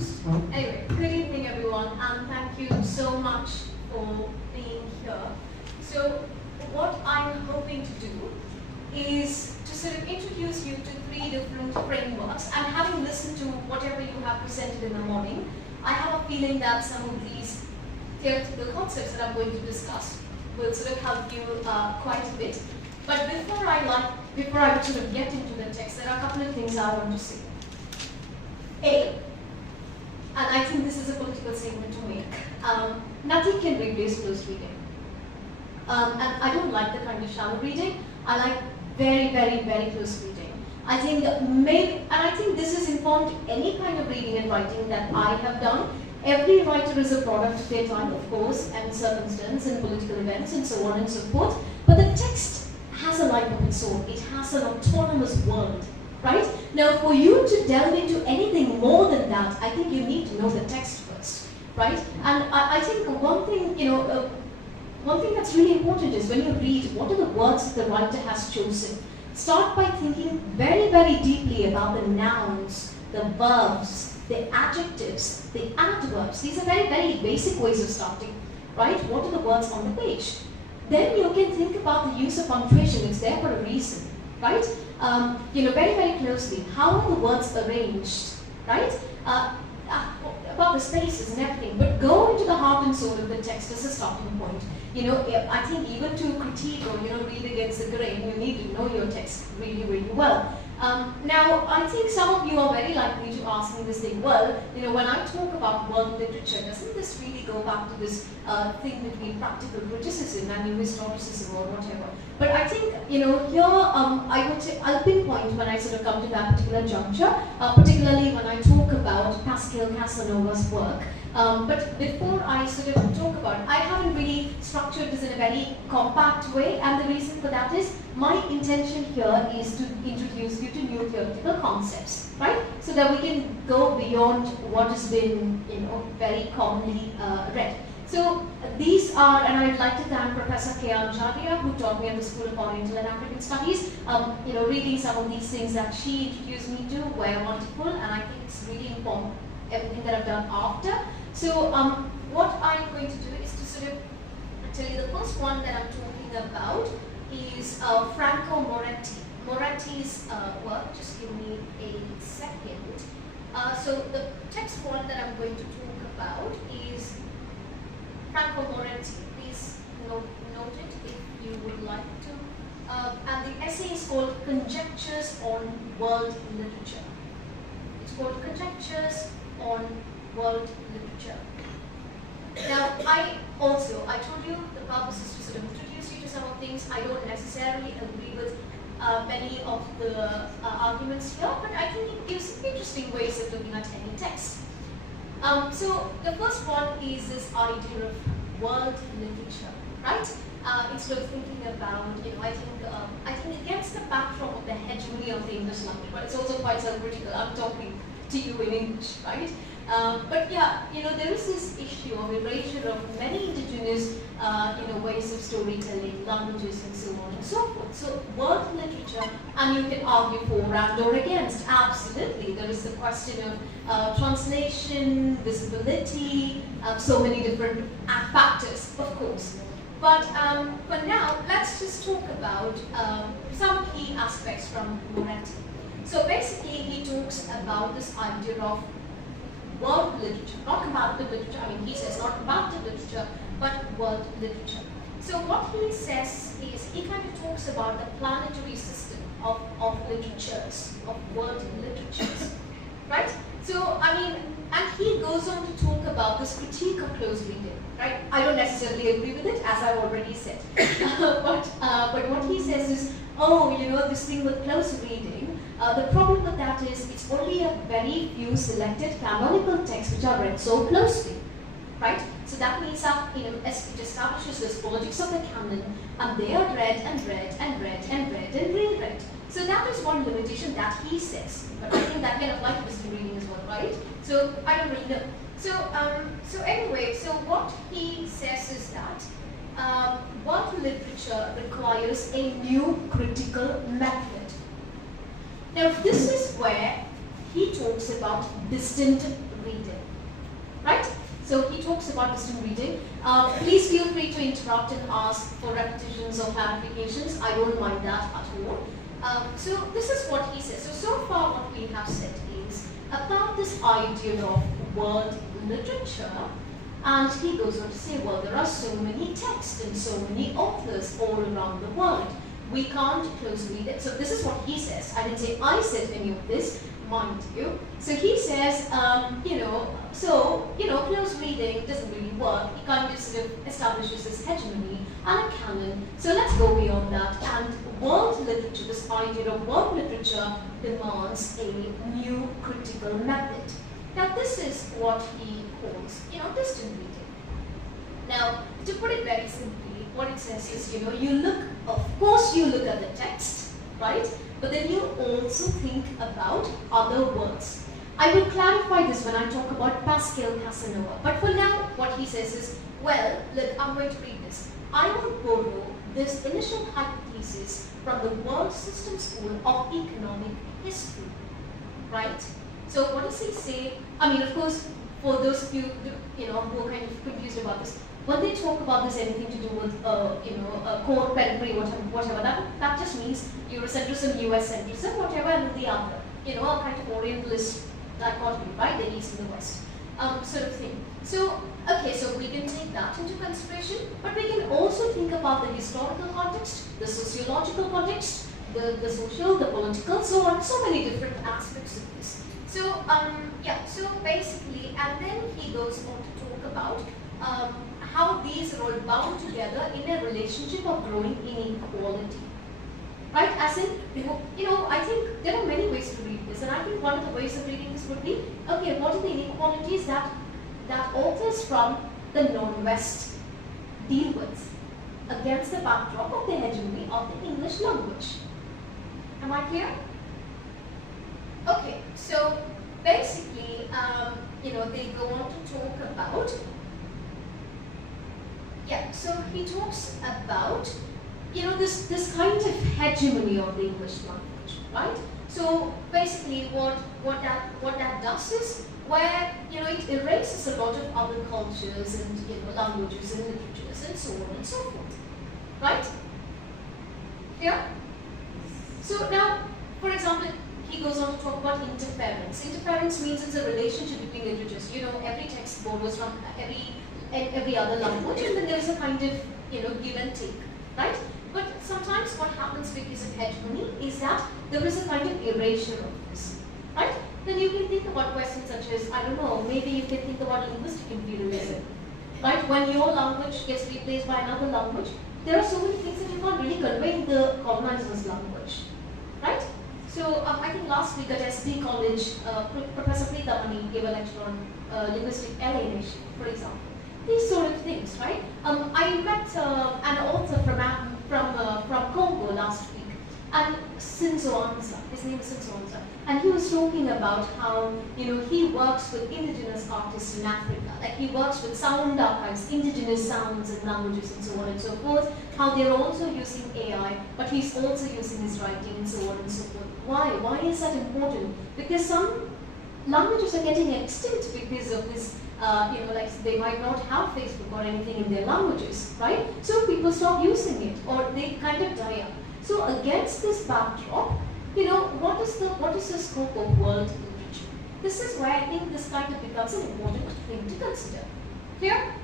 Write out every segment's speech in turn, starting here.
Anyway, good evening everyone, and thank you so much for being here. So what I'm hoping to do is to sort of introduce you to 3 different frameworks, and having listened to whatever you have presented in the morning, I have a feeling that some of these theoretical concepts that I'm going to discuss will sort of help you quite a bit. But before I sort of get into the text, there are a couple of things I want to say. A, and I think this is a political statement to make, nothing can replace close reading. And I don't like the kind of shallow reading. I like very, very, very close reading. I think this has informed any kind of reading and writing that I have done. Every writer is a product of their time, of course, and circumstance and political events and so on and so forth. But the text has a life of its own. It has an autonomous world, right? Now, for you to delve into anything more than that, I think you need to know the text first, right? And I think one thing that's really important is when you read, what are the words that the writer has chosen? Start by thinking very, very deeply about the nouns, the verbs, the adjectives, the adverbs. These are very, very basic ways of starting, right? What are the words on the page? Then you can think about the use of punctuation. It's there for a reason, right? Very, very closely. How are the words arranged, right? About the spaces and everything. But go into the heart and soul of the text as a starting point. I think even to critique or read against the grain, you need to know your text really, really well. Now, I think some of you are very likely to ask me this thing, well, when I talk about world literature, doesn't this really go back to this thing between practical criticism and new historicism or whatever? But I think, here, I would say, I'll pinpoint when I sort of come to that particular juncture, particularly when I talk about Pascal Casanova's work. But before I sort of talk about it, I haven't really structured this in a very compact way, and the reason for that is my intention here is to introduce you to new theoretical concepts, right? So that we can go beyond what has been, very commonly read. So these are, and I'd like to thank Professor K.R. Xavier, who taught me at the School of Oriental and African Studies. Reading some of these things that she introduced me to were wonderful, and I think it's really informed everything that I've done after. So what I'm going to do is to sort of tell you the first one that I'm talking about is Franco Moretti. Moretti's work. Just give me a second. So the text one that I'm going to talk about is Franco Moretti. Please note it if you would like to. And the essay is called Conjectures on World Literature. It's called Conjectures on World Literature. Now, I told you the purpose is to sort of introduce you to some of things. I don't necessarily agree with many of the arguments here, but I think it gives interesting ways of looking at any text. So the first one is this idea of world literature, right? Instead of thinking about, I think against the backdrop of the hegemony of the English language, but it's also quite self-critical. I'm talking to you in English, right? But yeah, there is this issue of erasure of many indigenous, ways of storytelling, languages, and so on and so forth. So world literature, and you can argue for and or against. Absolutely, there is the question of translation, visibility, so many different factors, of course. But for now, let's just talk about some key aspects from Moretti. So basically, he talks about this idea of world literature, not comparative literature. he says not comparative literature, but world literature. So what he says is, he kind of talks about the planetary system of literatures, of world literatures, right? So, and he goes on to talk about this critique of close reading, right? I don't necessarily agree with it, as I already said. But what he says is, this thing with close reading, the problem with that is it's only a very few selected canonical texts which are read so closely, right? So that means that it establishes this politics of the canon, and they are read and read and read and read and reread. So that is one limitation that he says, but I think that can apply to distance reading as well, right? So I don't really know. So anyway, so what he says is that world literature requires a new critical method. Now, this is where he talks about distant reading. So he talks about distant reading. Please feel free to interrupt and ask for repetitions or clarifications. I don't mind that at all. So this is what he says. So far what we have said is about this idea of world literature, and he goes on to say, well, there are so many texts and so many authors all around the world. We can't close read it. So this is what he says. I didn't say I said any of this, mind you. So he says, close reading doesn't really work. He kind of sort of establishes this hegemony and a canon. So let's go beyond that. And world literature, this idea of world literature demands a new critical method. Now this is what he calls, distant reading. Now, to put it very simply, what it says is, you look, of course you look at the text, right? But then you also think about other words. I will clarify this when I talk about Pascal Casanova. But for now, what he says is, well, look, I'm going to read this. I will borrow this initial hypothesis from the World System School of Economic History, right? So what does he say? I mean, of course, for those of you, who are kind of confused about this, when they talk about this anything to do with, core pedigree, whatever, that just means Eurocentrism, US centrism, whatever, and the other, a kind of Orientalist dichotomy, right? The East and the West, sort of thing. So, okay, so we can take that into consideration, but we can also think about the historical context, the sociological context, the social, the political, so on, so many different aspects of this. So, so basically, and then he goes on to talk about how these are all bound together in a relationship of growing inequality. Right? As in, I think there are many ways to read this, and I think one of the ways of reading this would be, okay, what are the inequalities that authors from the non-West deal with against the backdrop of the hegemony of the English language? Am I clear? Okay, so basically, they go on to talk about, so he talks about, this kind of hegemony of the English language, right? So basically, what that does is, where it erases a lot of other cultures and languages and literatures and so on and so forth, right? Yeah. So now, for example, he goes on to talk about interference. Interference means it's a relationship between literatures. Every text borrows from every other language, and then there is a kind of give and take, right? But sometimes what happens because of hegemony is that there is a kind of erasure of this, right? Then you can think about questions such as, I don't know, maybe you can think about linguistic imperialism, right? When your language gets replaced by another language, there are so many things that you can't really convey in the colonizer's language, right? So I think last week at SB College, Professor Preeta Mani gave a lecture on linguistic alienation, for example. These sort of things, right? I met an author from Congo last week, and Sinzo Anza, his name is Sinzo Anza, and he was talking about how he works with indigenous artists in Africa, like he works with sound archives, indigenous sounds and languages and so on and so forth, how they're also using AI, but he's also using his writing and so on and so forth. Why? Why is that important? Because some languages are getting extinct because of this. Like they might not have Facebook or anything in their languages, right? So people stop using it, or they kind of die out. So against this backdrop, what is the scope of world literature? This is where I think this kind of becomes an important thing to consider. Clear?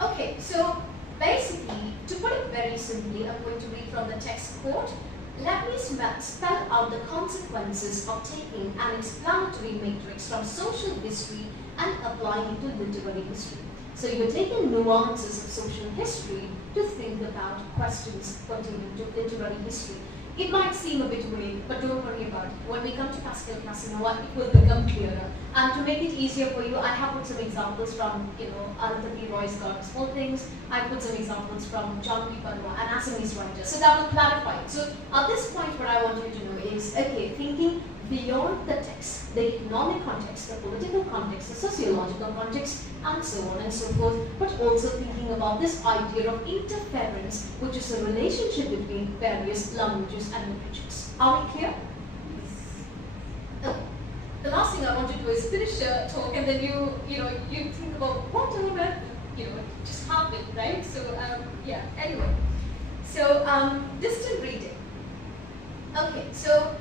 Okay, so basically, to put it very simply, I'm going to read from the text quote. Let me spell out the consequences of taking an explanatory matrix from social history and applying it to literary history. So you're taking nuances of social history to think about questions pertaining to literary history. It might seem a bit vague, but don't worry about it. When we come to Pascal Casanova, it will become clearer. And to make it easier for you, I have put some examples from, Arundhati Roy's God Small Things. I put some examples from John P. Padua, an Assamese writer. So that will clarify it. So at this point, what I want you to know is, okay, thinking beyond the text, the economic context, the political context, the sociological context, and so on and so forth, but also thinking about this idea of interference, which is a relationship between various languages and literatures. Are we clear? Okay. The last thing I want to do is finish the talk and then you think about what on earth, just happened, right? So yeah. Anyway, so distant reading. Okay, so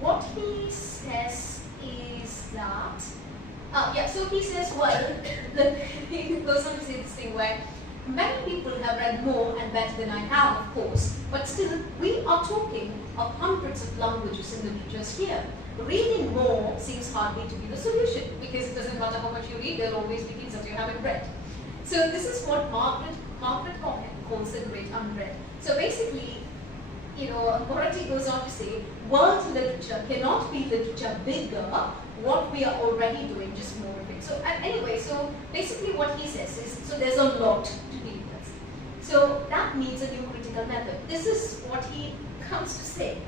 what he says is that. Yeah, so he says, well, look, he goes on to say this thing where many people have read more and better than I have, of course, but still, we are talking of hundreds of languages in literatures here. Reading more seems hardly to be the solution, because it doesn't matter how much you read, there will always be things that you haven't read. So this is what Margaret Cohen calls the great unread. So basically, Parvathy goes on to say, world literature cannot be literature bigger, what we are already doing, just more of it. So anyway, so basically what he says is, so there's a lot to deal with. So that needs a new critical method. This is what he comes to say.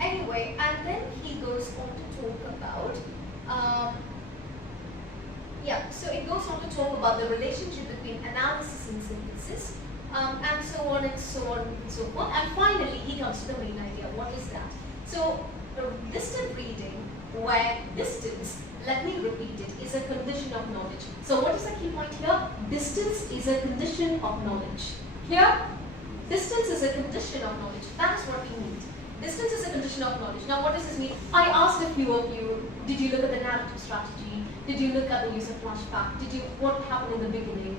Anyway, and then he goes on to talk about, so it goes on to talk about the relationship between analysis and synthesis, and so on and so on and so forth. And finally, he comes to the main idea. What is that? So, distant reading, where distance, let me repeat it, is a condition of knowledge. So what is the key point here? Distance is a condition of knowledge. Here, distance is a condition of knowledge. That is what we need. Distance is a condition of knowledge. Now what does this mean? I asked a few of you, did you look at the narrative strategy? Did you look at the use of flashback? What happened in the beginning?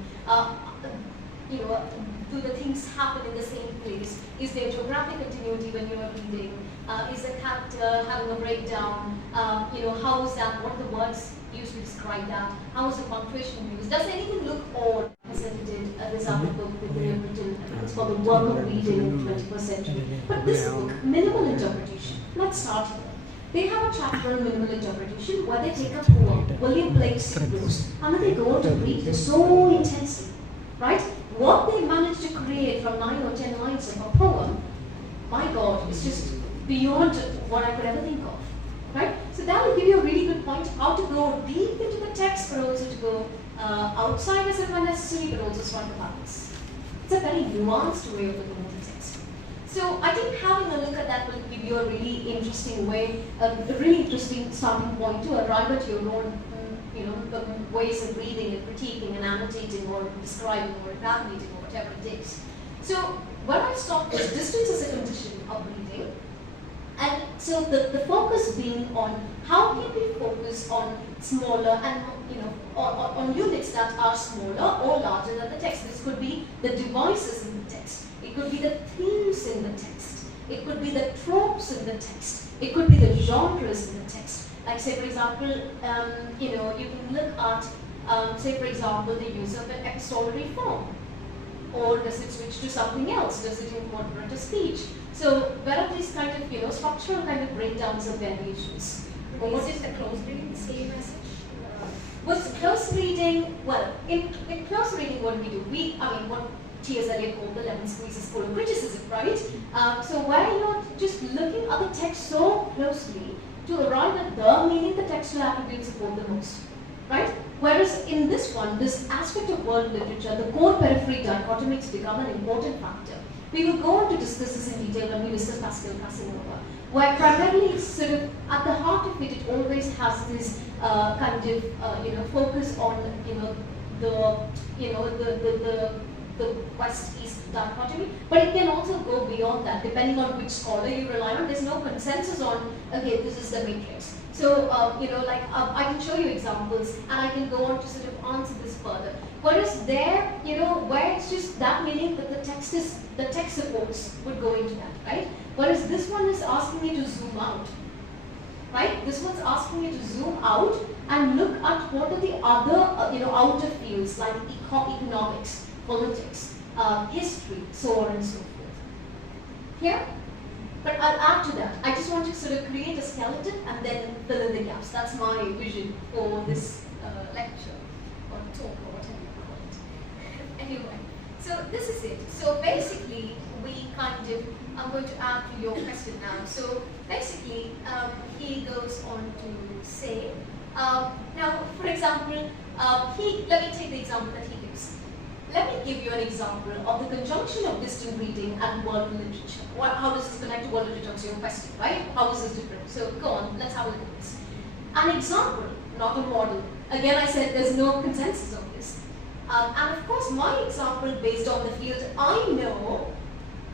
Do the things happen in the same place? Is there geographic continuity when you are reading? Is the character having a breakdown? How is that? What are the words used to describe that? How is the punctuation used? Does anything look odd? Presented this other book that they have written. It's called The Work of Reading in the 21st Century. But this book, Minimal Interpretation. Let's start here. They have a chapter on minimal interpretation where they take a poem, William Blake's Heroes, and then they go on to read it so intensely, right? What they managed to create from 9 or 10 lines of a poem, my God, is just beyond what I could ever think of, right? So that will give you a really good point how to go deep into the text, but also to go outside as and when necessary, but also strike a balance. It's a very nuanced way of looking at the text. So I think having a look at that will give you a really interesting way, a really interesting starting point to arrive at your own ways of reading and critiquing and annotating or describing or evaluating or whatever it is. So where I stopped was distance is a condition of reading. And so the focus being on how can we focus on smaller and on units that are smaller or larger than the text. This could be the devices in the text. It could be the themes in the text. It could be the tropes in the text. It could be the genres in the text. Like say for example, you can look at say for example the use of an epistolary form. Or does it switch to something else? Does it incorporate a speech? So where are these kind of structural kind of breakdowns of variations? Is it the close reading the same message? Was close reading, well, in close reading what we do, what Teeside called the lemon squeezes full of criticism, right? So where you're just looking at the text so closely to arrive at the meaning the textual attributes support the most, right? Whereas in this one, this aspect of world literature, the core-periphery dichotomies become an important factor. We will go on to discuss this in detail when we discuss Pascal Casanova, where primarily sort of at the heart of it, it always has this kind of focus on the west-east dichotomy, but it can also go beyond that depending on which scholar you rely on. There's no consensus on, okay, this is the matrix. So, I can show you examples and I can go on to sort of answer this further. Whereas there, where it's just that meaning that the text supports would go into that, right? Whereas this one is asking you to zoom out, right? This one's asking you to zoom out and look at what are the other, outer fields like economics, politics, history, so on and so forth. Here? But I'll add to that. I just want to sort of create a skeleton and then fill in the gaps. That's my vision for this lecture or talk or whatever you call it. Anyway, so this is it. So basically, I'm going to add to your question now. So basically, he goes on to say, now, for example, let me take the example that he gives. Let me give you an example of the conjunction of distant reading and world literature. How does this connect to world literature? So your question, right? How is this different? So go on, let's have a look at this. An example, not a model. again, I said there's no consensus on this. And of course, my example based on the field I know,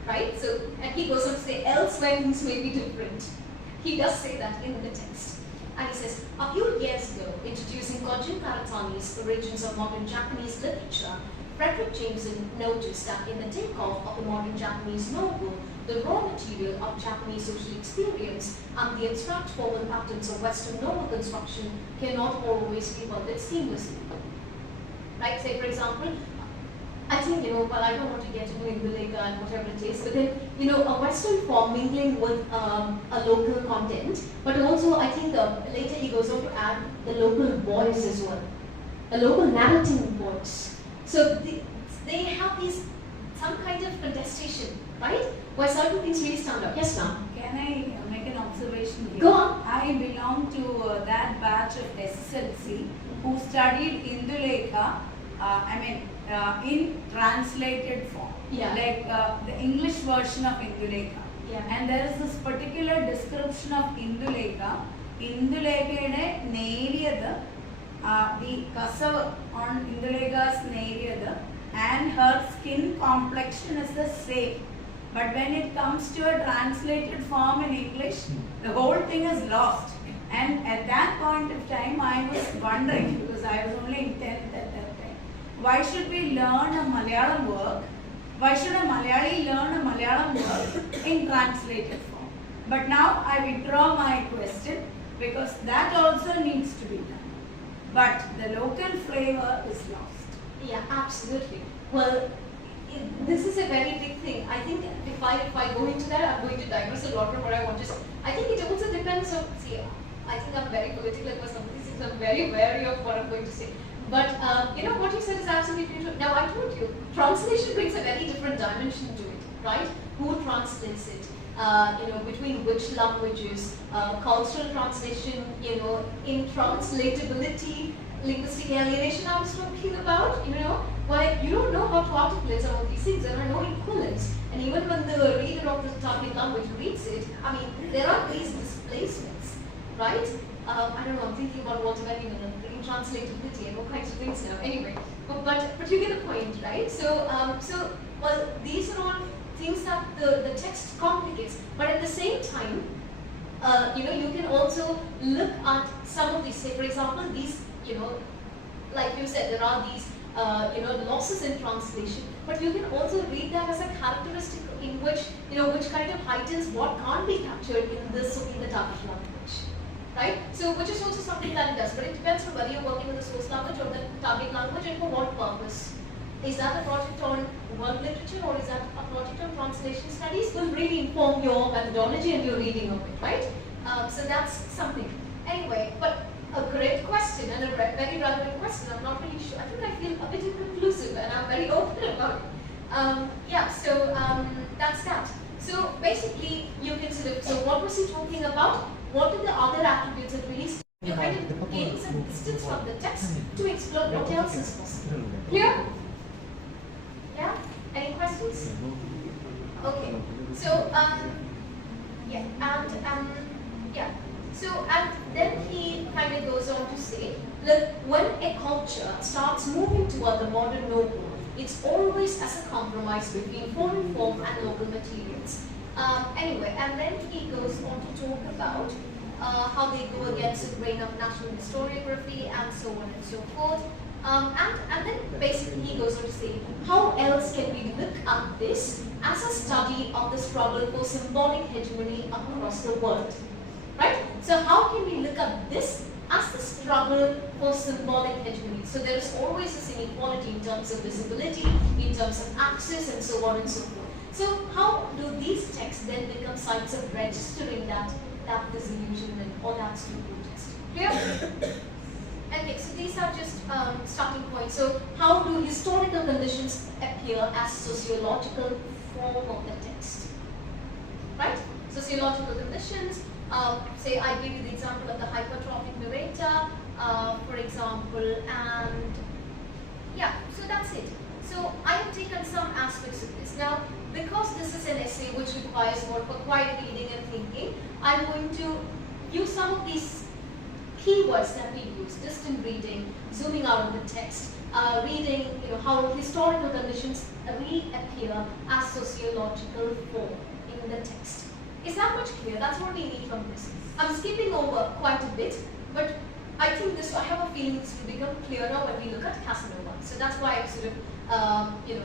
right? So, and he goes on to say, elsewhere things may be different. He does say that in the text. And he says, a few years ago, introducing Kojin Karatani's Origins of Modern Japanese Literature, Frederick Jameson noticed that in the takeoff of a modern Japanese novel, the raw material of Japanese social experience and the abstract formal patterns of Western novel construction cannot always be welded seamlessly. Right? Say, for example, I think, but I don't want to get into Induleka and whatever it is, but then, a Western form mingling with a local content, but also I think later he goes on to add the local voice as well, a local narrating voice. So they have some kind of contestation, right? Where certain things really stand out. Yes, ma'am? Can I make an observation here? Go on. I belong to that batch of SSLC who studied Induleka, in translated form. Yeah. Like the English version of Induleka. Yeah. And there is this particular description of Induleka. Indulekade neriyadu, the kasav on Induleka's neriyadu, and her skin complexion is the same. But when it comes to a translated form in English, the whole thing is lost. And at that point of time, I was wondering, because I was only in 10th at that time, why should we learn a Malayalam work? Why should a Malayali learn a Malayalam work in translated form? But now I withdraw my question, because that also needs to be done. But the local flavor is lost. Yeah, absolutely. Well, this is a very big thing. I think if I go into that, I'm going to digress a lot from what I want to say. I think it also depends on, see, I think I'm very political for some of these things. I'm very wary of what I'm going to say. But, what you said is absolutely true. Now, I told you, translation brings a very different dimension to it, right? Who translates it? Between which languages, cultural translation, intranslatability, linguistic alienation I was talking about, where you don't know how to articulate some of these things. There are no equivalents. And even when the reader of the target language reads it, there are these displacements, right? I don't know, I'm thinking about what's very intranslatability and all kinds of things now. Anyway, but you get the point, right? So these are all things that the text complicates. But at the same time, you can also look at some of these, say for example, these, like you said, there are these, losses in translation, but you can also read that as a characteristic in which, which kind of heightens what can't be captured in the target language, right? So, which is also something that it does, but it depends on whether you're working with the source language or the target language and for what purpose. Is that a project on world literature or is that a project on translation studies? Will really inform your methodology and your reading of it, right? So that's something. Anyway, but a great question and a very relevant question. I'm not really sure. I think I feel a bit inconclusive and I'm very open about it. So that's that. So basically, you can sort of, so what was he talking about? What are the other attributes that really you kind of gain some distance from the text to explore what else is possible. Clear? Yeah? Any questions? Okay. So, So, and then he kind of goes on to say, look, when a culture starts moving toward the modern noble, it's always as a compromise between foreign form and local materials. Anyway, and then he goes on to talk about how they go against the grain of national historiography and so on and so forth. And then basically he goes on to say, how else can we look at this as a study of the struggle for symbolic hegemony across the world? Right? So how can we look at this as the struggle for symbolic hegemony? So there is always this inequality in terms of visibility, in terms of access, and so on and so forth. So how do these texts then become sites of registering that disillusionment or that street protest? Clear? Okay, so these are just starting points. So how do historical conditions appear as sociological form of the text? Right? Sociological conditions. Say I give you the example of the hypertrophic narrator, for example, and yeah, so that's it. So I have taken some aspects of this. Now, because this is an essay which requires more for quiet reading and thinking, I'm going to use some of these keywords that we use: distant reading, zooming out of the text, reading, how historical conditions reappear as sociological form in the text. Is that much clear? That's what we need from this. I'm skipping over quite a bit, but I think I have a feeling this will become clearer when we look at Casanova. So that's why I'm sort of,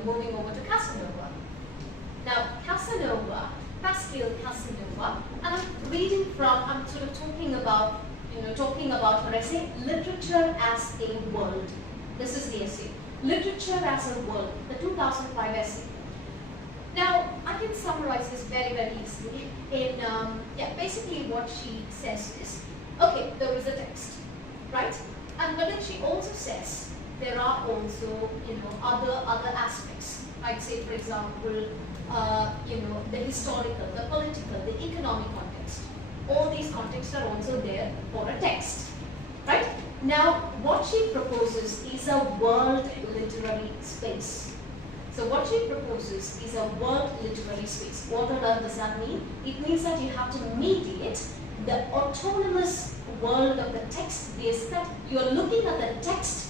moving over to Casanova. Now, Casanova, Pascal Casanova, and I'm sort of talking about her essay, Literature as a World. This is the essay, Literature as a World, the 2005 essay. Now, I can summarize this very, very easily in, basically what she says is, okay, there is a text, right? But then she also says there are also, other aspects. I'd say, for example, the historical, the political, the economic context. All these contexts are also there for a text, right? Now, what she proposes is a world literary space. So what she proposes is a world literary space. What on earth does that mean? It means that you have to mediate the autonomous world of the text. You are looking at the text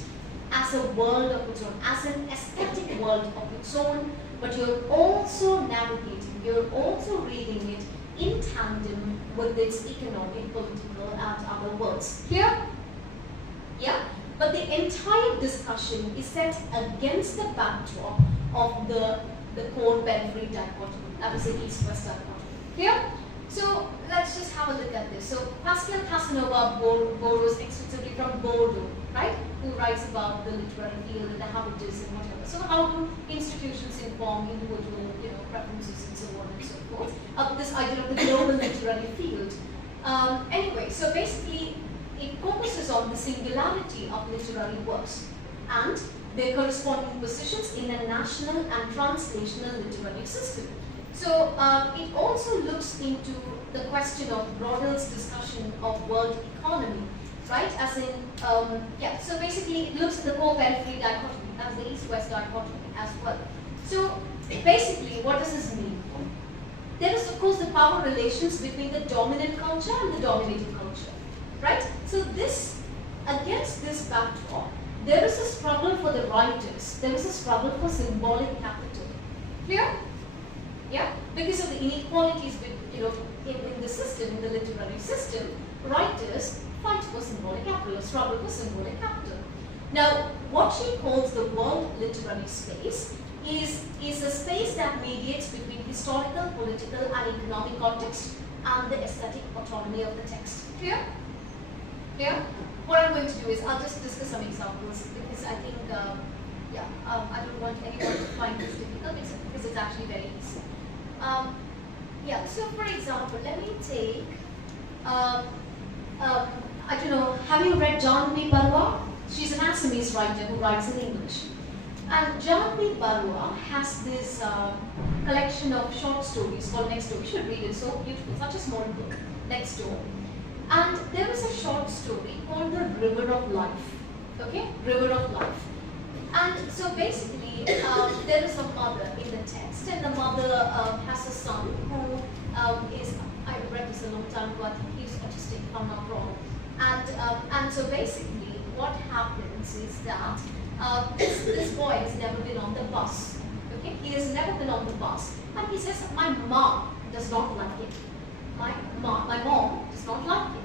as a world of its own, as an aesthetic world of its own, but you're also navigating, you're also reading it in tandem with its economic, political, and other worlds. Clear? Yeah? But the entire discussion is set against the backdrop of the core periphery dichotomy, that is the east-west dichotomy. Clear? So let's just have a look at this. So Pascal Casanova borrows extensively from Bordeaux, right? Who writes about the literary field and the habitus and whatever. So how do institutions inform individual, preferences and so on and so forth? This idea of the global literary field. Anyway, so basically it focuses on the singularity of literary works and their corresponding positions in a national and translational literary system. So it also looks into the question of Brodel's discussion of world economy, right? As in, so basically it looks at the core periphery dichotomy, as the east-west dichotomy as well. So basically, what does this mean? There is, of course, the power relations between the dominant culture and the dominating culture, right? So against this backdrop, there is a struggle for the writers. There is a struggle for symbolic capital. Clear? Yeah? Because of the inequalities in the system, in the literary system, writers fight for symbolic capital, or struggle for symbolic capital. Now, what she calls the world literary space is a space that mediates between historical, political, and economic context and the aesthetic autonomy of the text. Clear? Clear? What I'm going to do is I'll just discuss some examples because I think, I don't want anyone to find this difficult because it's actually very easy. So for example, let me take, I don't know, have you read Janvi Barua? She's an Assamese writer who writes in English. And Janvi Barua has this collection of short stories called Next Door. You should read it, so beautiful, such a small book, Next Door. And there is a short story called The River of Life. Okay? River of Life. And so basically, there is a mother in the text, and the mother has a son who I read this a long time ago, I think he's autistic, if I'm not wrong. And so basically, what happens is that this boy has never been on the bus. Okay? He has never been on the bus. And he says, my mom does not like it. My mom does not like it.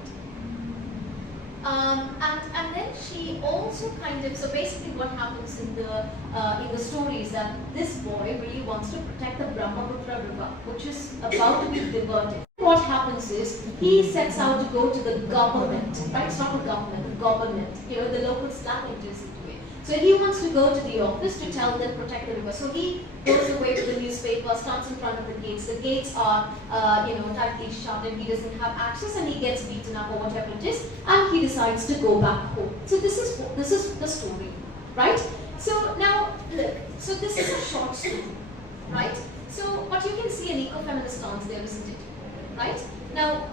And then she also so basically what happens in the story is that this boy really wants to protect the Brahmaputra river, which is about to be diverted. What happens is he sets out to go to the government, right? It's not the government, the government, the local slang enters into it. So he wants to go to the office to tell them protect the river. So he goes away to the newspaper, stands in front of the gates. The gates are, tightly shut, and he doesn't have access, and he gets beaten up or whatever it is, and he decides to go back home. So this is the story, right? So now look, so this is a short story, right? So but you can see an eco-feminist stance there, isn't it? Right? Now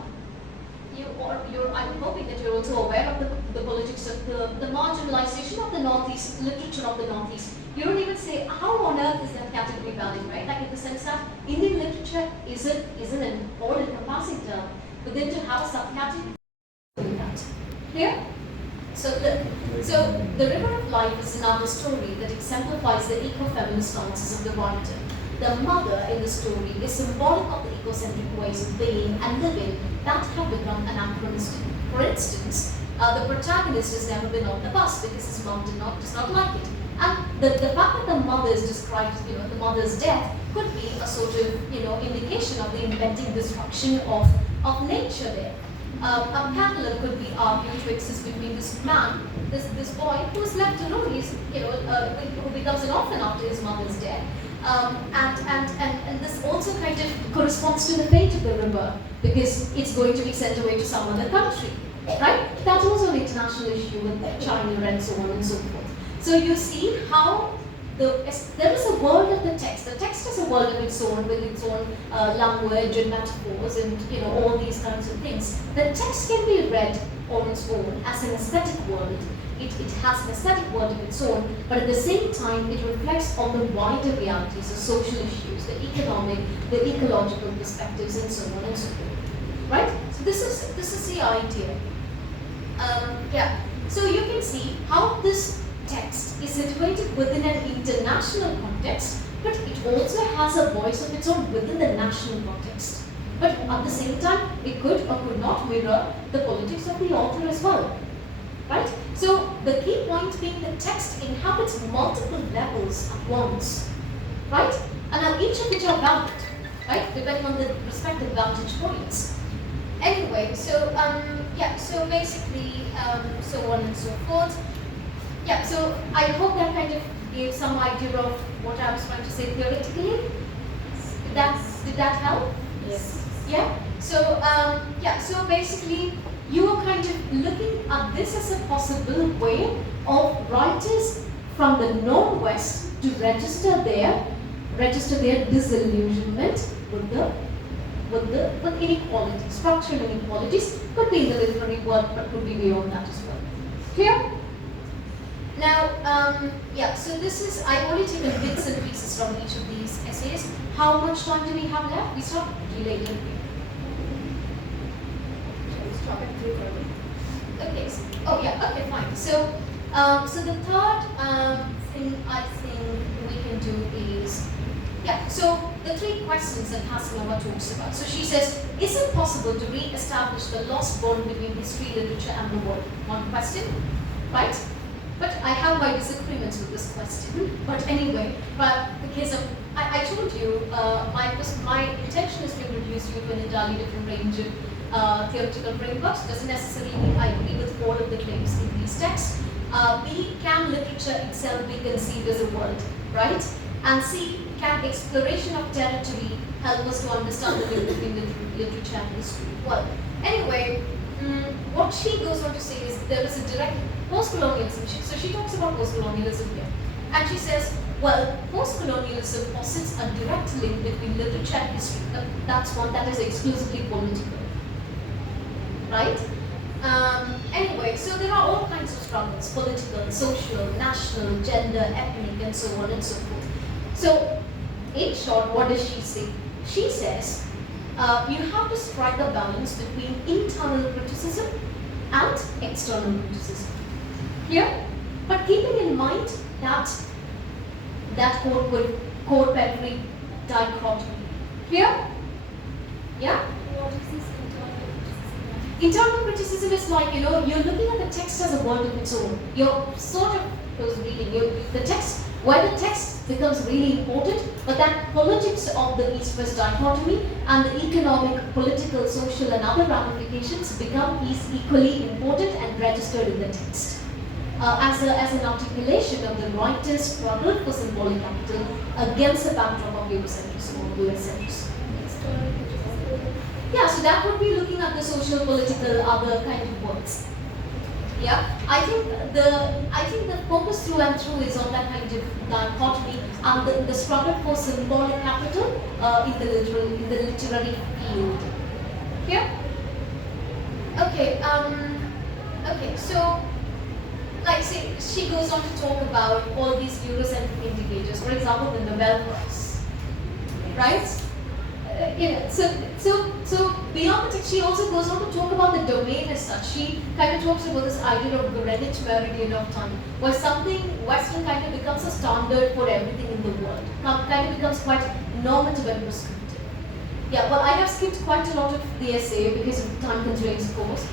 I'm hoping that you're also aware of the politics of the marginalization of the Northeast, literature of the Northeast. You don't even say, how on earth is that category valid, right? Like in the sense that Indian literature isn't an all-encompassing term, but then to have a subcategory that. Clear? So look, So, the River of Life is another story that exemplifies the eco-feminist stances of the writer. The mother in the story is symbolic of the ecocentric ways of being and living that have become anachronistic. For instance, the protagonist has never been on the bus because his mom does not like it. And the fact that the mother is described, the mother's death could be a sort of, indication of the impending destruction of nature there. A parallel could be argued to exist between this man, this boy who is left alone, who becomes an orphan after his mother's death. And this also kind of corresponds to the fate of the river because it's going to be sent away to some other country, right? That's also an international issue with China and so on and so forth. So you see how there is a world of the text. The text is a world of its own with its own language and metaphors and all these kinds of things. The text can be read on its own as an aesthetic world. It has an aesthetic world of its own, but at the same time it reflects on the wider realities, the social issues, the economic, the ecological perspectives, and so on and so forth. Right? So this is the idea. So you can see how this text is situated within an international context, but it also has a voice of its own within the national context. But at the same time, it could or could not mirror the politics of the author as well. Right? So the key point being the text inhabits multiple levels at once. Right? And now each of which are valid, right? Depending on the respective vantage points. Anyway, so so basically, so on and so forth. Yeah, so I hope that kind of gave some idea of what I was trying to say theoretically. Did that help? Yes. Yeah. So so basically, you are kind of looking at this as a possible way of writers from the Northwest to register their disillusionment with inequality, structural inequalities. Could be in the literary world, but could be beyond that as well. Clear? Now, so this is, I only taken bits and pieces from each of these essays. How much time do we have left? We start later. Stop at 3:30. Okay. Okay, fine. So, so the third thing I think we can do is, so the three questions that Aluva talks about. So she says, is it possible to re-establish the lost bond between history, literature, and the world? One question, right? But I have my disagreements with this question. But anyway, because I told you, my intention is to introduce you to an entirely different range of theoretical frameworks. Doesn't necessarily mean I agree with all of the claims in these texts. Can literature itself be conceived as a world, right? And C, can exploration of territory help us to understand the link between literature and history? Well, anyway, what she goes on to say is there is a direct post-colonialism. So she talks about post-colonialism here. And she says, well, post-colonialism posits a direct link between literature and history. That's one that is exclusively political. Right? Anyway, so there are all kinds of struggles, political, social, national, gender, ethnic, and so on and so forth. So, in short, what does she say? She says, you have to strike a balance between internal criticism and external criticism. Clear? But keeping in mind that core periphery dichotomy. Clear? Yeah? What is this Internal criticism is like, you're looking at the text as a world of its own. You're sort of reading the text, where the text becomes really important, but that politics of the East-West dichotomy and the economic, political, social, and other ramifications become equally important and registered in the text. As an articulation of the writer's struggle for symbolic capital against the backdrop of Eurocentrism or US-centrism. Yeah, so that would be looking at the social, political, other kind of words. Yeah, I think the focus through and through is on that kind of dichotomy and the struggle for symbolic capital in the literary field. Yeah. Okay. Okay. So, like, say, she goes on to talk about all these Eurocentric indicators. For example, the Nobel Prize, right? So beyond the text, she also goes on to talk about the domain as such. She kind of talks about this idea of Greenwich meridian of time, where something Western kind of becomes a standard for everything in the world, kind of becomes quite normative and prescriptive. Yeah, well, I have skipped quite a lot of the essay because of time constraints, of course.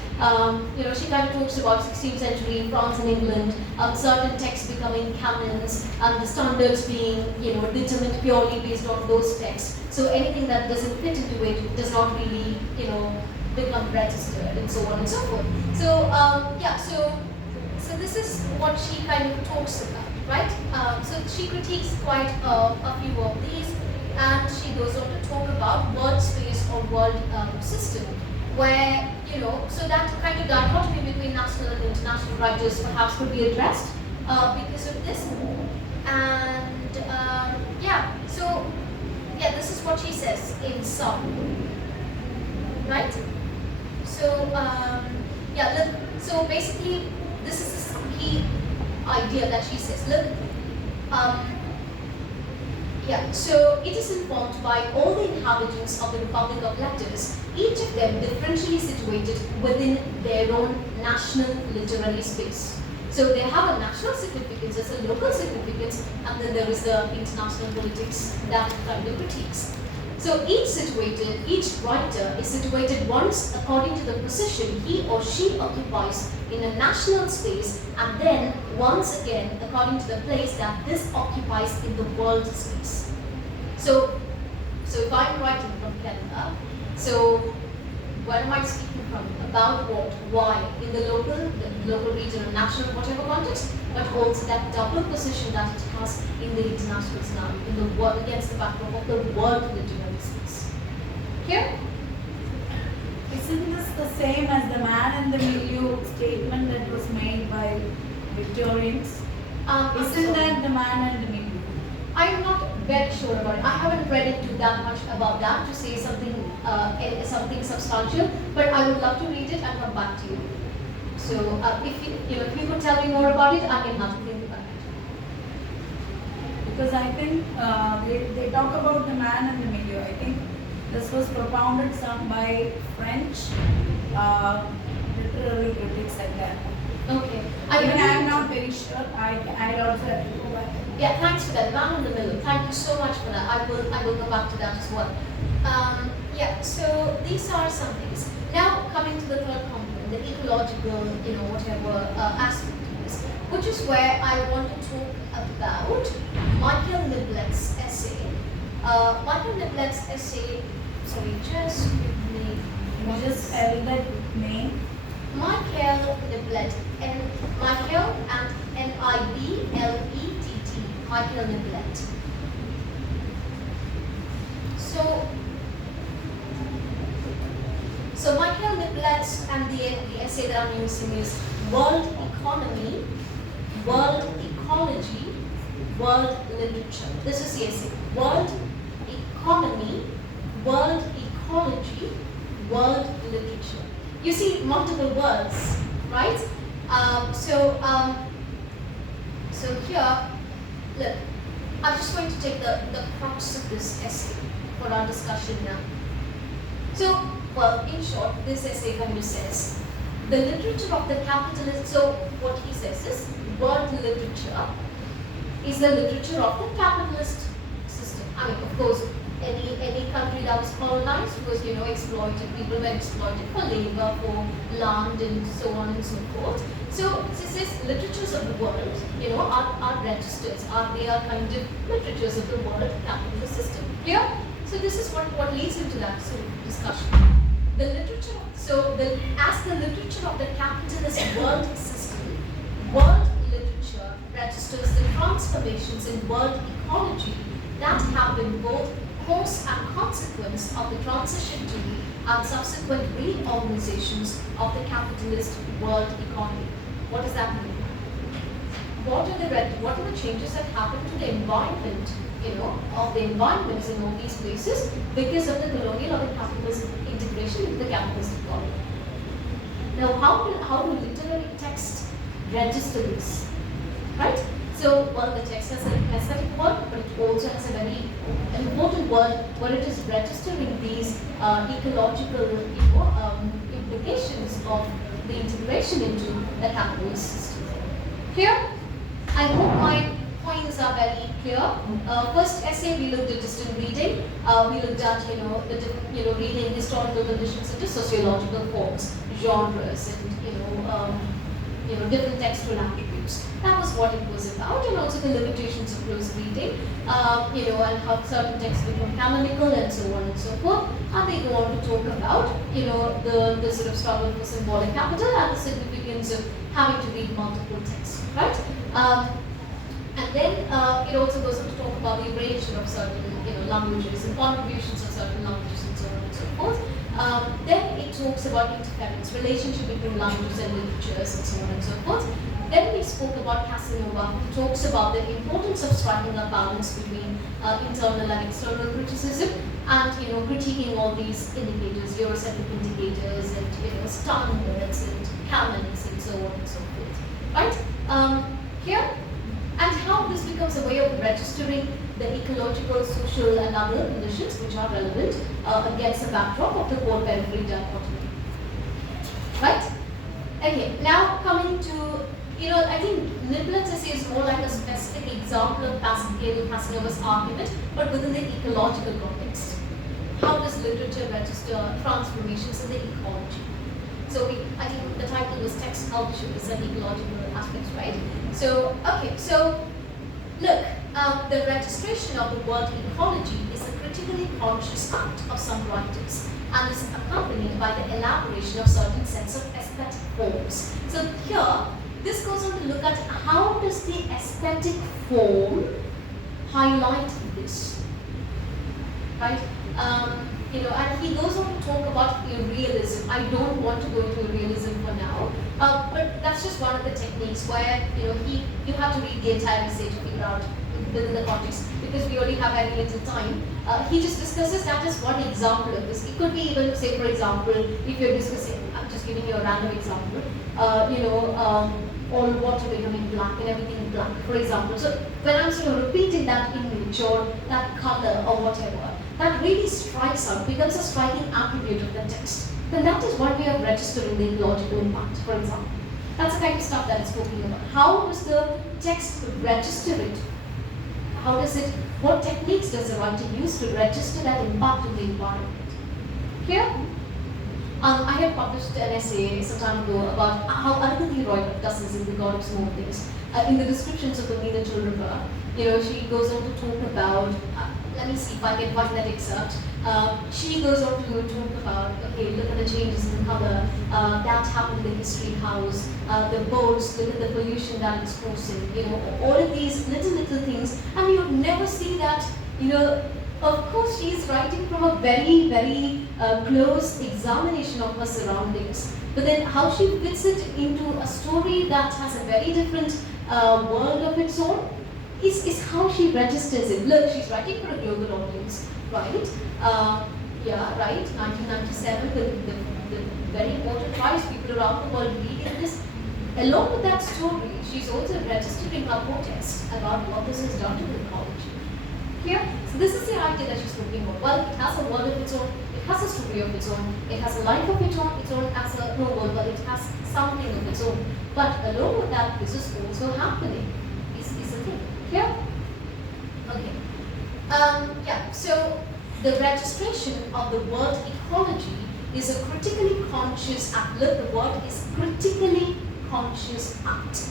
She kind of talks about 16th century France and England, certain texts becoming canons, and the standards being, determined purely based on those texts. So anything that doesn't fit into it does not really, become registered, and so on and so forth. So so this is what she kind of talks about, right? So she critiques quite a few of these. And she goes on to talk about world space or world system, where, so that kind of dichotomy between national and international writers perhaps could be addressed because of this. And this is what she says in sum, right? So, look, so basically, this is the key idea that she says. Look, so it is informed by all the inhabitants of the Republic of Letters, each of them differentially situated within their own national literary space. So they have a national significance, there's a local significance, and then there is the international politics that kind of critiques. So each writer is situated once according to the position he or she occupies in a national space, and then once again according to the place that this occupies in the world space. So if I'm writing from Canada, so where am I speaking from? About what? Why? In the local, regional, national, whatever context, but also that double position that it has in the international scenario, in the world, against the backdrop of the world literary space. Here? Isn't this the same as the man in the milieu statement that was made by Victorians? Isn't that the man in the milieu? I'm not very sure about it. I haven't read into that much about that to say something substantial, but I would love to read it and come back to you. So if you could tell me more about it, I can have to think about it. Because I think they talk about the man in the milieu. I think this was propounded by French literary critics like that. Okay. I'm not very sure. I also have to go back. Yeah, thanks for that. Man in the middle. Thank you so much for that. I will come back to that as well. So these are some things. Now coming to the third component, the ecological, whatever aspect of this, which is where I want to talk about Michael Niblet's essay. Michael Niblet's essay, sorry, just give me Just spell that name. Michael Niblet, Michael and Niblett. Michael Niblet. So Michael Niblet, and the essay that I'm using is World Economy, World Ecology, World Literature. This is the essay. World Economy, World Ecology, World Literature. You see multiple words, right? So here, look, I'm just going to take the crux of this essay for our discussion now. So, well, in short, this essay kind of says, the literature of the capitalist, so what he says is, world literature is the literature of the capitalist system. I mean, of course, any country that was colonized was, exploited, people were exploited for labor, for land, and so on and so forth. So this is literatures of the world, are registers, they are kind of literatures of the world capitalist system. Clear? So this is what leads into that sort of discussion. The literature, as the literature of the capitalist world system, world literature registers the transformations in world ecology that have been both cause and consequence of the transition to and subsequent reorganizations of the capitalist world economy. What does that mean? What are the changes that happen to the environment, of the environments in all these places because of the colonial or the capitalist integration into the capitalist economy? Now, how do literary texts register this? Right? So, well, the text has an aesthetic word, but it also has a very important word where it is registering these ecological implications of the integration into the capitalist system. Here, I hope my points are very clear. First essay, we looked at distant reading. We looked at reading historical conditions into sociological forms, genres, and different textual attributes. That was what it was about, and also the limitations of close reading, and how certain texts become canonical and so on and so forth. And they go on to talk about, the sort of struggle for symbolic capital and the significance of having to read multiple texts, right? And then it also goes on to talk about the erasure of certain, languages and contributions of certain languages and so on and so forth. Then it talks about interference, relationship between languages and literatures and so on and so forth. Then we spoke about Casanova, who talks about the importance of striking a balance between internal and external criticism, and critiquing all these indicators, Eurocentric indicators, and standards and canons and so on and so forth. Right? Here, and how this becomes a way of registering the ecological, social, and other conditions which are relevant against the backdrop of the core periphery dichotomy. Right? Okay, now coming to, I think Nibland's essay is more like a specific example of Casanova's argument, but within the ecological context. How does literature register transformations in the ecology? So I think the title was Text Culture, is an ecological aspects, right? So, okay, so look, the registration of the word ecology is a critically conscious act of some writers, and is accompanied by the elaboration of certain sets of aesthetic forms. So here, this goes on to look at how does the aesthetic form highlight this, right? And he goes on to talk about realism. I don't want to go into realism for now, but that's just one of the techniques where you have to read the entire essay to figure out within the context, because we only have very little time. He just discusses that as one example of this. It could be even, say, for example, if you're discussing, I'm just giving you a random example, all water becoming black and everything black, for example. So when I'm sort of repeating that image or that color or whatever, that really strikes out, becomes a striking attribute of the text, then that is one way of registering the ecological impact, for example. That's the kind of stuff that it's talking about. How does the text register it? How does it, what techniques does the writer use to register that impact in the environment? Here, I had published an essay some time ago about how Arundhati Roy does this in The God of Small Things. In the descriptions of the Meenachal River, she goes on to talk about, let me see if I can find that excerpt. She goes on to talk about, okay, look at the changes in color, that happened in the history house, the boats, look at the pollution that it's causing, all of these little things, and you never see that, of course she's writing from a very, very close examination of her surroundings, but then how she fits it into a story that has a very different world of its own, is how she registers it. Look, she's writing for a global audience, right? Right, 1997, the very important prize, people around the world reading this. Along with that story, she's also registering her protest about what this has done to the ecology. Here, so this is the idea that she's talking about. Well, it has a world of its own, it has a story of its own, it has a life of its own as a no world, but it has something of its own. But along with that, this is also happening. Is a thing. Here? Okay. So the registration of the word ecology is a critically conscious act. Look, the word is critically conscious act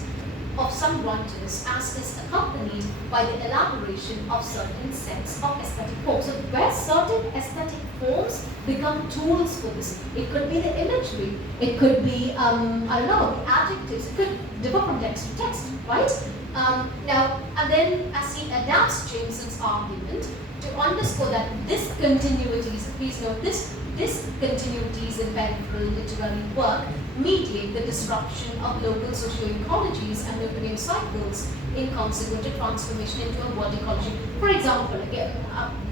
of some writers, as is accompanied by the elaboration of certain sets of aesthetic forms. So where certain aesthetic forms become tools for this. It could be the imagery, it could be, the adjectives, it could differ from text to text, right? And then as he adapts Jameson's argument to underscore that discontinuities, please note this, discontinuities in peripheral literary work mediate the disruption of local socio-ecologies and Newtonian cycles in consequent transformation into a world ecology. For example, again,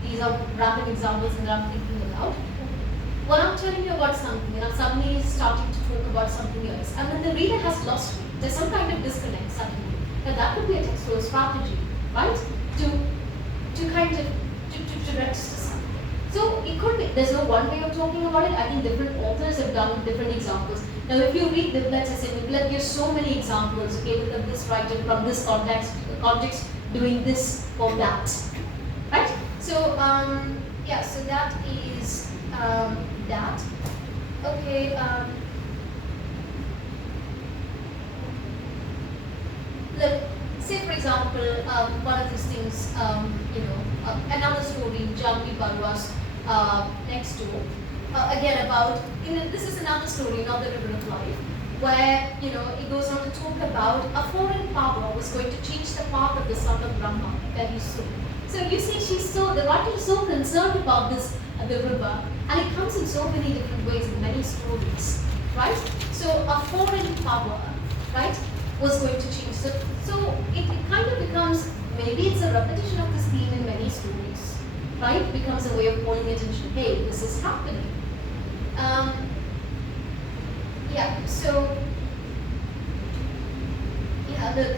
these are random examples that I'm thinking about. When I'm telling you about something and I'm suddenly starting to talk about something else, and then the reader has lost me, there's some kind of disconnect suddenly. Now that could be a textual strategy, right? To kind of to register something. So it could be, there's no one way of talking about it. I think different authors have done different examples. Now if you read Diblet's essay, Diblet gives so many examples, okay, with this writer from this context doing this or that, right? So yeah, so that is that. Okay. Look, say for example, one of these things, another story, Jambi Barwas next door, again about, this is another story, not the River of Life, where, it goes on to talk about a foreign power was going to change the path of the son of Brahma very soon. So you see, the writer is so concerned about this, the river, and it comes in so many different ways in many stories, right? So a foreign power, right, was going to change. So it kind of becomes, maybe it's a repetition of this theme in many stories, right? It becomes a way of calling attention, hey, this is happening. Yeah, so, yeah,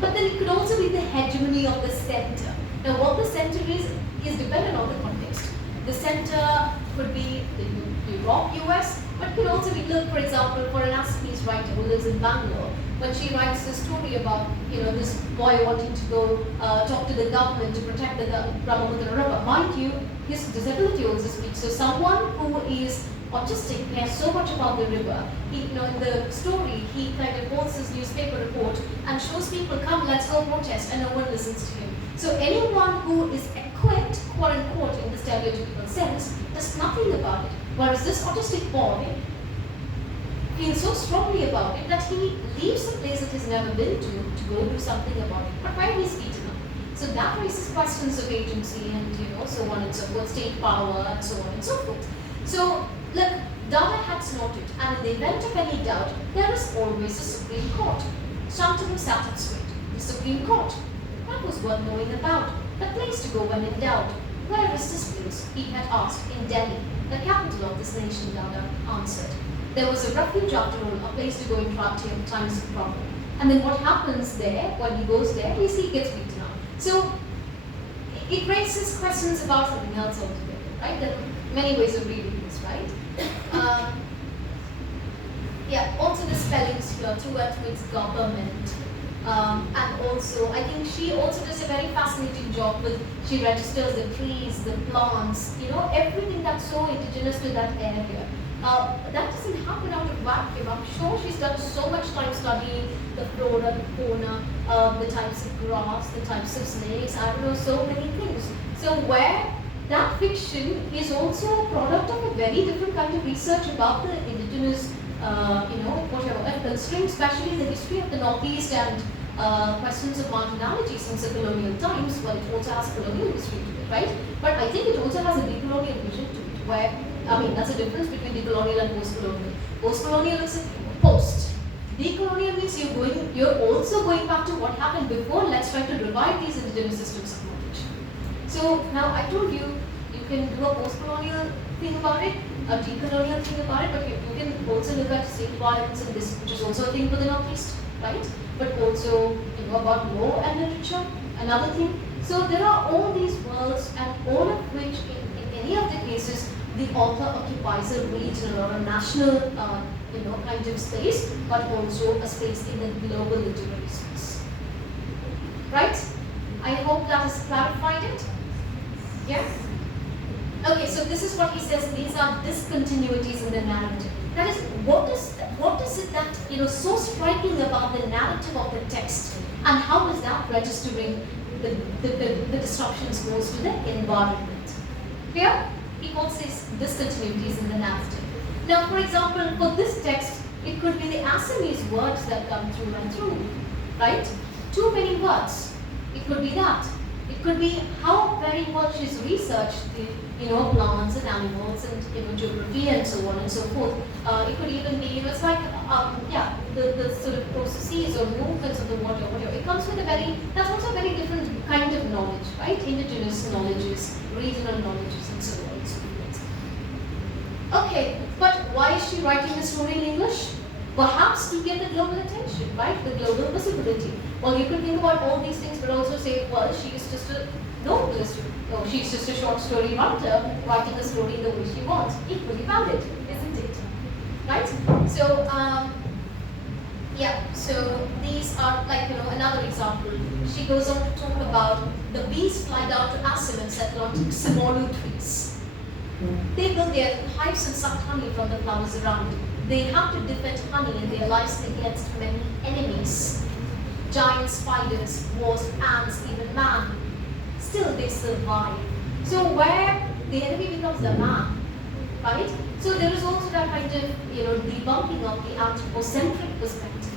but then it could also be the hegemony of the center. Now what the center is dependent on the context. The center could be the Europe, US, but could also be, look, for example, for an Assamese writer who lives in Bangalore, when she writes this story about, this boy wanting to go talk to the government to protect the Brahmaputra River. Mind you, his disability also speaks. So someone who is autistic cares so much about the river. He, in the story, he kind of holds his newspaper report and shows people, come, let's go protest, and no one listens to him. So anyone who is equipped, quote unquote, in the stereotypical sense, does nothing about it. Whereas this autistic boy feels so strongly about it that he leaves a place that he's never been to go do something about it. But why he's beaten up? So that raises questions of agency and so on and so forth, state power and so on and so forth. So look, Dada had noted, and in the event of any doubt, there is always a Supreme Court. Shantanu sat it straight. The Supreme Court. That was worth knowing about. The place to go when in doubt. Where is this place? He had asked. In Delhi, the capital of this nation, Dada answered. There was a refuge after all, a place to go in times of trouble. And then what happens there, when he goes there, he gets beaten up. So it raises questions about something else altogether, right? There are many ways of reading this, right? Yeah, also the spellings here, through its government. And also, I think she also does a very fascinating job with, she registers the trees, the plants, everything that's so indigenous to that area. That doesn't happen out of vacuum. I'm sure she's done so much time studying the flora, the fauna, the types of grass, the types of snakes, I don't know, so many things. So where that fiction is also a product of a very different kind of research about the indigenous, whatever, and considering especially the history of the Northeast and questions of marginality since the colonial times. Well, it also has colonial history to it, right? But I think it also has a decolonial vision to it, where, that's the difference between decolonial and post-colonial. Post-colonial is a post. Decolonial means you're also going back to what happened before. Let's try to revive these indigenous systems of knowledge. So now I told you, you can do a post-colonial thing about it, a decolonial thing about it, but you can also look at state violence and this, which is also a thing for the Northeast, right? But also, about law and literature, another thing. So there are all these worlds, and all of which, in any of the cases, the author occupies a regional or a national, kind of space, but also a space in the global literary space. Right? I hope that has clarified it. Yeah? Okay, so this is what he says. These are discontinuities in the narrative. That is, what is it that so striking about the narrative of the text, and how is that registering the disruptions goes to the environment? Clear? He calls these discontinuities in the narrative. Now, for example, for this text, it could be the Assamese words that come through and through, right? Too many words. It could be that. It could be how very much is researched the plants and animals and geography and so on and so forth. It could even be it's like the sort of processes or movements of the water, whatever. It comes with that's also a very different kind of knowledge, right? Indigenous knowledges, regional knowledges, and so on and so forth. Okay, but why is she writing the story in English? Perhaps to get the global attention, right? The global visibility. Well, you could think about all these things, but also say, well, she's just a novelist, or she's just a short story writer, writing a story the way she wants. Equally valid, isn't it? Right? So, yeah, so these are like, another example. She goes on to talk about the bees fly down to Assam and settle on Simolu trees. They build their hives and suck honey from the flowers around. They have to defend honey in their lives against many enemies. Giant spiders, wasps, ants, even man. Still they survive. So where the enemy becomes the man, right? So there is also that kind of, debunking of the anthropocentric perspective,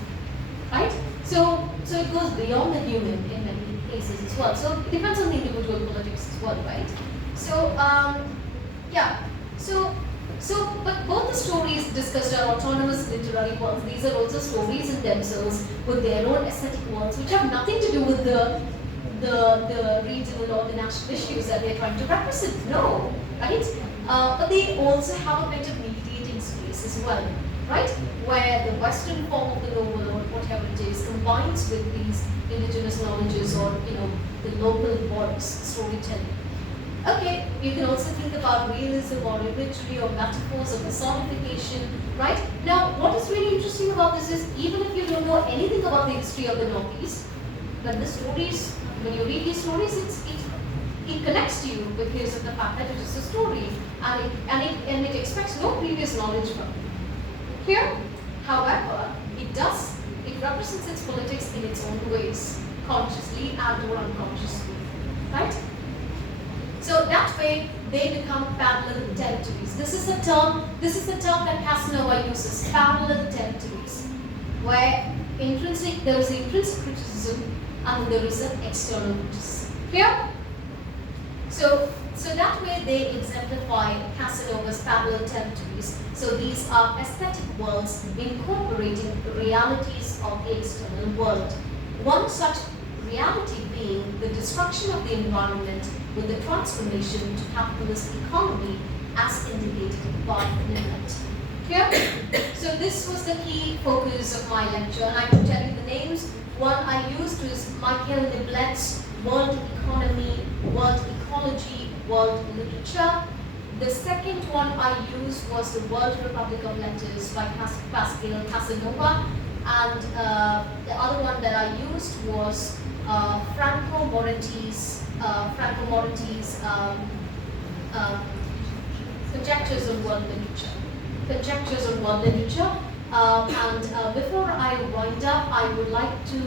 right? So it goes beyond the human in many cases as well. So it depends on the individual politics as well, right? So yeah. But both the stories discussed are autonomous literary worlds. These are also stories in themselves with their own aesthetic worlds, which have nothing to do with the regional or the national issues that they're trying to represent. No, right? But they also have a kind of mediating space as well, right? Where the Western form of the novel or whatever it is combines with these indigenous knowledges or the local voice storytelling. Okay, you can also think about realism or imagery or metaphors or personification, right? Now, what is really interesting about this is, even if you don't know anything about the history of the Northeast, when you read these stories, it connects to you because of the fact that it is a story and it expects no previous knowledge from you. Here, however, it represents its politics in its own ways, consciously and or unconsciously, right? So that way, they become parallel territories. This is the term that Casanova uses, parallel territories, where there is intrinsic criticism and there is an external criticism. Clear? So that way they exemplify Casanova's parallel territories. So these are aesthetic worlds incorporating realities of the external world. One such reality being the destruction of the environment with the transformation to capitalist economy as indicated by Nimitz. Clear? So this was the key focus of my lecture, and I will tell you the names. One I used was Michael Niblet's World Economy, World Ecology, World Literature. The second one I used was the World Republic of Letters by Pascal Casanova, and the other one that I used was Franco Moretti's Conjectures on World Literature. And before I wind up, I would like to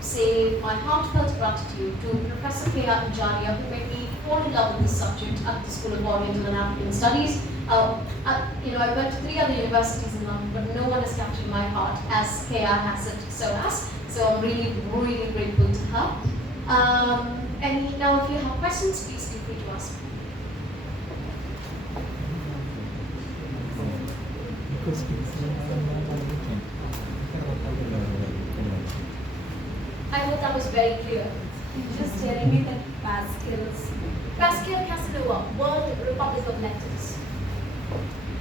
say my heartfelt gratitude to Professor K.R. Ajaria, who made me fall in love with this subject at the School of Oriental and African Studies. I went to 3 other universities in London, but no one has captured my heart as K.R. has it so has. So I'm really, really grateful to her. And now, if you have questions, please feel free to ask. I hope that was very clear. Just telling me that Pascal Casanova, World Republic of Letters.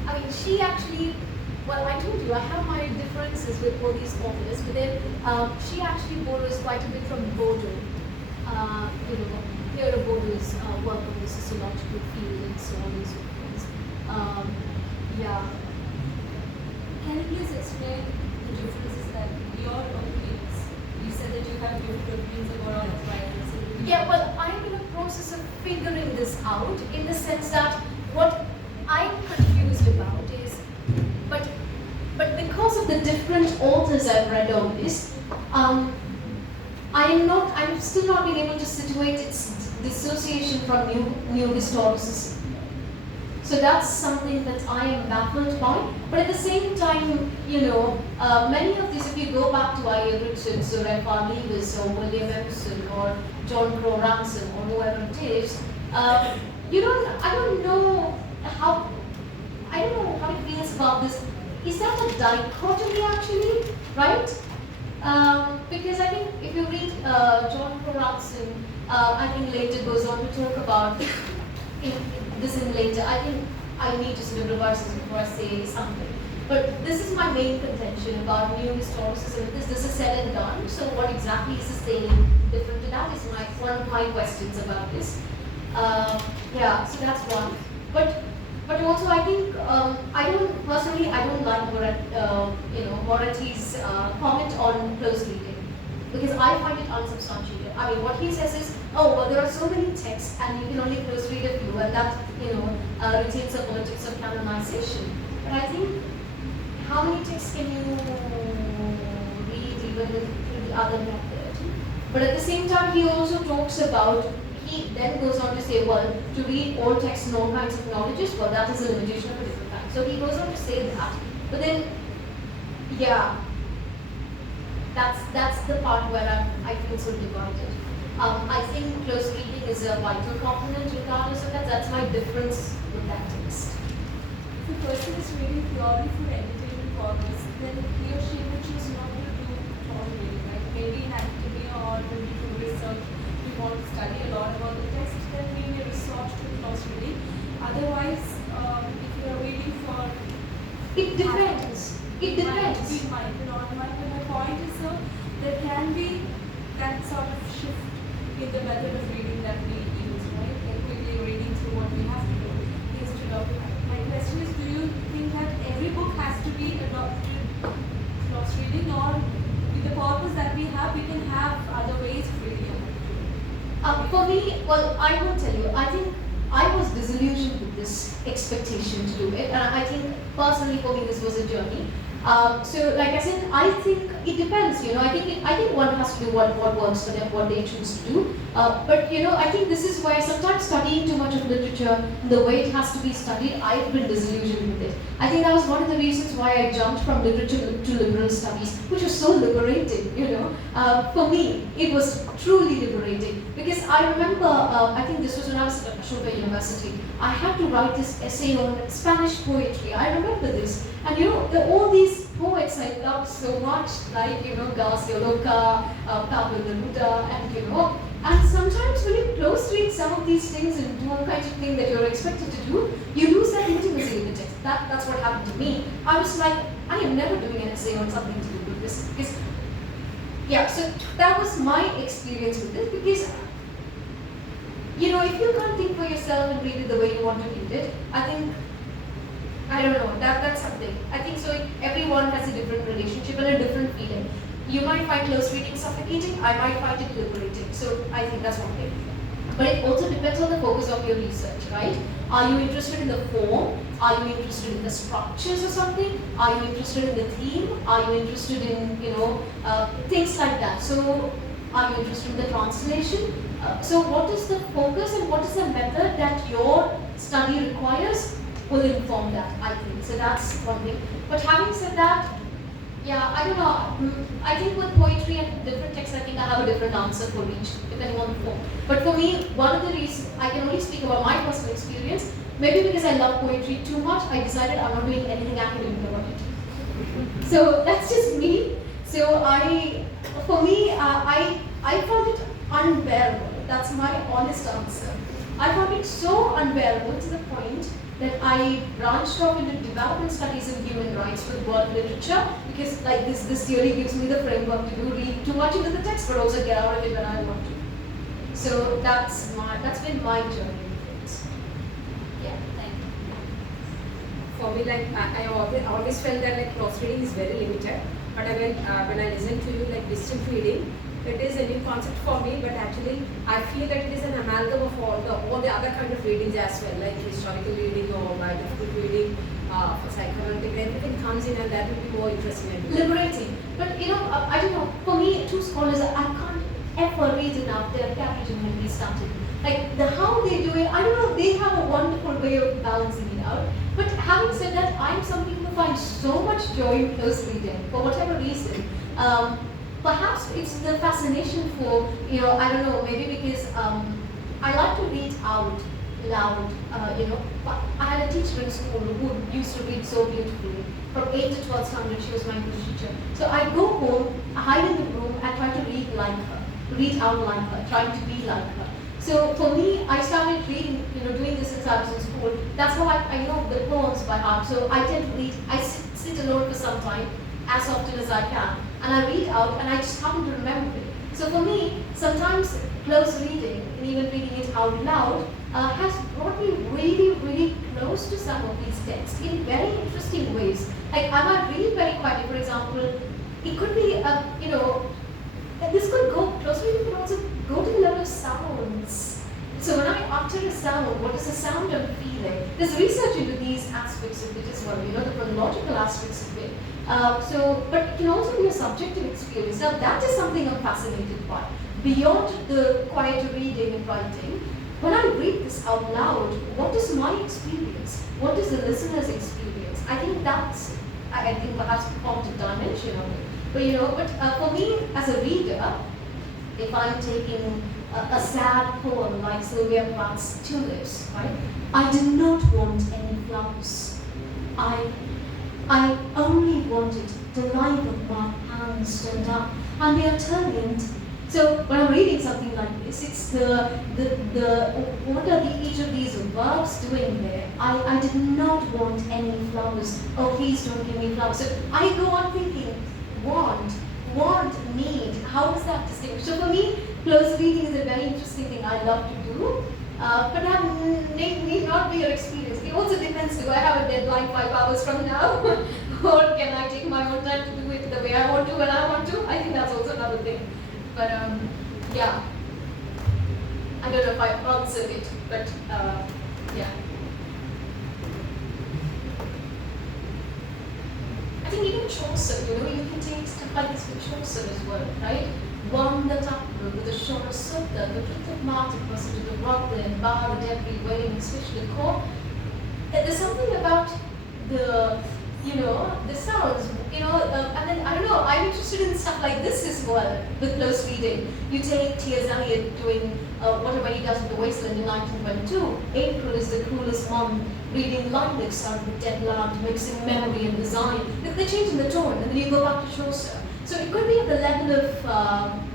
I mean, she actually, well, I told you, I have my differences with all these authors, but then she actually borrows quite a bit from Bodo. Here Bodo's work on the sociological field and so on and so forth. Yeah. Can you please explain the differences that your opinions? You said that you have different opinions about all the writers. Yeah, well, I'm in the process of figuring this out in the sense that what I'm confused about is, but because of the different authors I've read on this, I'm still not being able to situate its dissociation from new historicism. So that's something that I am baffled by. But at the same time, many of these, if you go back to I.A. Richards or F.R. Lewis or William Emerson or John Crowe Ransom or whoever it is, I don't know how it feels about this. Is that a dichotomy actually, right? Because I think if you read John Crowe Ransom, I think later goes on to talk about this in later. I think I need to sort of reverse this before I say something. But this is my main contention about new historicism. This is said and done. So what exactly is the saying different to that is one of my questions about this. Yeah, so that's one. But also I think I don't like Moretti's comment on close reading, because I find it unsubstantiated. I mean, what he says is, oh, well, there are so many texts and you can only close read a few, and that retains the politics of canonization. But I think, how many texts can you read even through the other method? But at the same time, he also talks about, he then goes on to say, well, to read all texts and all kinds of knowledges, well, that is a limitation of a different kind. So he goes on to say that. But then, yeah, that's the part where I feel so divided. I think close reading is a vital component regardless of that. That's my difference with that text. If a person is reading purely for entertainment purposes, then he or she would choose not to do all reading, right? Maybe in academia or maybe through research, we want to study a lot about the text, then we may resort to close reading. Otherwise, if you are reading for... It depends. It depends. Might be not might, but my point is, there can be that sort of shift in the method of reading that we use, right? Like quickly reading through what we have to do instead of... My question is, do you think that every book has to be adopted close reading, or with the purpose that we have, we can have other ways of reading a book? For me, well, I will tell you, I think I was disillusioned with this expectation to do it, and I think personally for me this was a journey. So like I said, I think it depends, I think one has to do what works for them, what they choose to do. But I think this is why sometimes studying too much of literature, the way it has to be studied, I've been disillusioned with it. I think that was one of the reasons why I jumped from literature to liberal studies, which was so liberating, For me, it was truly liberating, because I remember, I think this was when I was at Aluva University, I had to write this essay on Spanish poetry. I remember this. And all these poets I loved so much, like, Garcia Lorca, Pablo Neruda, and sometimes when you close read some of these things and do all kinds of things that you're expected to do, you lose that intimacy with the text. That's what happened to me. I was like, I am never doing an essay on something to do with this. Because, yeah, so that was my experience with this, because if you can't think for yourself and read it the way you want to read it, I don't know, that's something. I think so everyone has a different relationship and a different feeling. You might find close reading suffocating, I might find it liberating. So I think that's one thing. But it also depends on the focus of your research, right? Are you interested in the form? Are you interested in the structures or something? Are you interested in the theme? Are you interested in, things like that? So are you interested in the translation? So what is the focus and what is the method that your study requires will inform that, I think. So that's one thing. But having said that, yeah, I don't know. I think with poetry and different texts, I think I have a different answer for each, depending on the form. But for me, one of the reasons, I can only speak about my personal experience, maybe because I love poetry too much, I decided I'm not doing anything academic about it. So that's just me. So I found it unbearable. That's my honest answer. I found it so unbearable to the point that I branched off into development studies and human rights with world literature, because like this theory gives me the framework to read too much into the text, but also get out of it when I want to. So that's been my journey with it. Yeah, thank you. For me, like I always felt that like cross reading is very limited. But when I listen to you, like distant reading, it is a new concept for me, but actually I feel that it is an amalgam of all the other kind of readings as well, like historical reading or biographical reading, psychoanalytic, everything comes in, and that will be more interesting. Liberating. But I don't know, for me, two scholars, I can't ever read enough their Cambridge when we started. Like how they do it, I don't know, they have a wonderful way of balancing it out. But having said that, I'm somebody who finds so much joy in close reading, for whatever reason. Perhaps it's the fascination for, I don't know, maybe because I like to read out loud, I had a teacher in school who used to read so beautifully. From 8 to 12 standard, she was my English teacher. So I go home, hide in the room, and try to read like her, read out like her, trying to be like her. So for me, I started reading, doing this since I was in school. That's how I know the poems by heart. So I tend to read, I sit sit alone for some time, as often as I can, and I read out and I just happen to remember it. So for me, sometimes close reading, and even reading it out loud, has brought me really, really close to some of these texts in very interesting ways. Like I might read very quietly, for example, it could be, this could go, close reading could also go to the level of sounds. So when I utter a sound, what is the sound I'm feeling? There's research into these aspects of it as well, the chronological aspects of it. But it can also be a subjective experience. Now that is something I'm fascinated by. Beyond the quiet reading and writing, when I read this out loud, what is my experience? What is the listener's experience? I think that's, I think perhaps the formative dimension of it. But for me as a reader, if I'm taking a sad poem like Sylvia Plath's Tulips, right? I did not want any flowers. I only wanted the light of my hands turned up, and they are turned. So when I'm reading something like this, it's what are each of these verbs doing there? I did not want any flowers. Oh, please don't give me flowers. So I go on thinking, want, need. How is that distinguished? So for me, close reading is a very interesting thing I love to do. But that need not be your experience. It also depends, do I have a deadline 5 hours from now? Or can I take my own time to do it the way I want to, when I want to? I think that's also another thing. But yeah. I don't know if I answered it, but yeah. I think even Chaucer, you can take stuff like this with Chaucer as well, right? One the taproot with the shore of Sutta, the truth of Martin was to the rock there and bar the debris wailing its fish the core. There's something about the sounds, and then I don't know, I'm interested in stuff like this as well with close reading. You take T.S. Eliot doing whatever he does with the Wasteland in 1922. April is the coolest month, reading lilacs out of the dead land, mixing memory and design. They're changing the tone, and then you go back to Chaucer. So it could be at the level of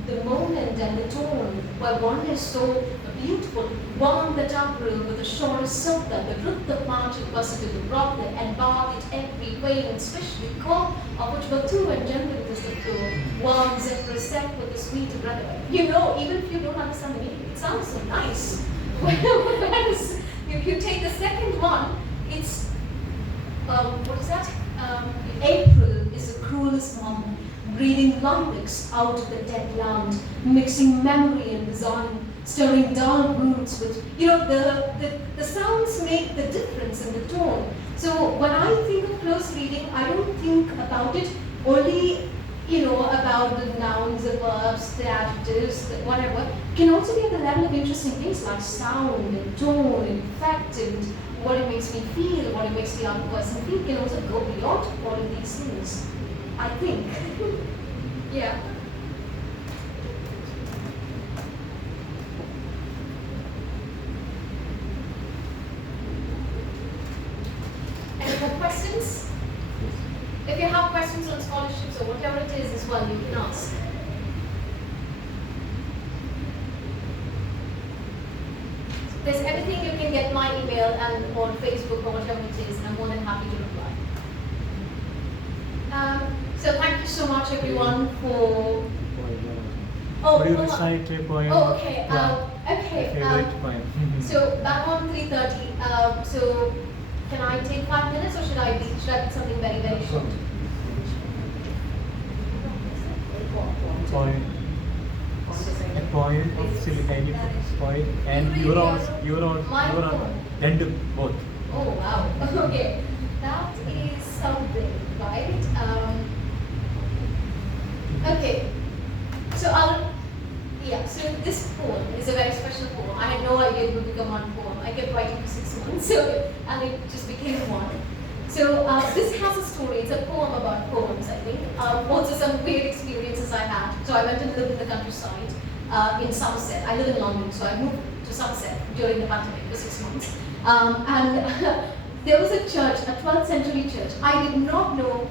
the moment and the tone, where one is so beautiful. One the taproom with the shore of Sutta, the truth of marching person to the rock there, and bark it every way, and especially call, of which were two and gentle it is the two. One zephyr set with the sweet brother. Even if you don't understand the meaning, it sounds so nice. Whereas if you take the second one, it's what is that? April is the cruelest month, breathing lilacs out of the dead land, mixing memory and design, stirring dull roots with, the sounds make the difference in the tone. So when I think of close reading, I don't think about it only, about the nouns, the verbs, the adjectives, the whatever. It can also be at the level of interesting things like sound and tone and effect and what it makes me feel, what it makes the other person feel. It can also go beyond all of these things, I think. Yeah. Any more questions? If you have questions on scholarships or whatever it is as well, you can ask. If there's anything, you can get my email and on Facebook or whatever it is, and I'm more than happy to reply. So thank you so much everyone for... Could you recite a poem? Oh, okay. A favorite poem. So back on 3:30. So can I take 5 minutes, or should I be something very, very short? Poem. A poem of Salil, any poem, and your own, then do both. Oh wow. Okay. That is something, right? Okay. So this poem is a very special poem. I had no idea it would become one poem. I kept writing for 6 months, and it just became one. So this has a story. It's a poem about poems, I think. Also some weird experiences I had. So I went and lived in the countryside in Somerset. I live in London, so I moved to Somerset during the pandemic for 6 months. There was a church, a 12th century church. I did not know,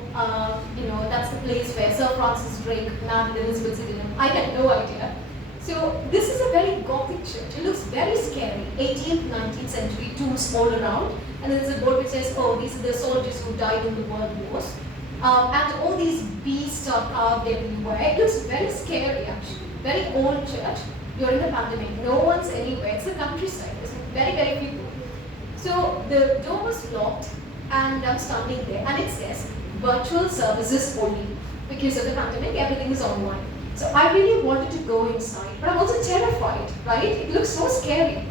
that's the place where Sir Francis Drake married Elizabeth City. I had no idea. So this is a very Gothic church. It looks very scary. 18th, 19th century tombs all around. And then there's a board which says, oh, these are the soldiers who died in the world wars. and all these beasts are carved everywhere. It looks very scary actually. Very old church during the pandemic. No one's anywhere. It's a countryside. There's very people. So the door was locked and I'm standing there and it says virtual services only. Because of the pandemic, everything is online. So I really wanted to go inside, but I'm also terrified, right? It looks so scary.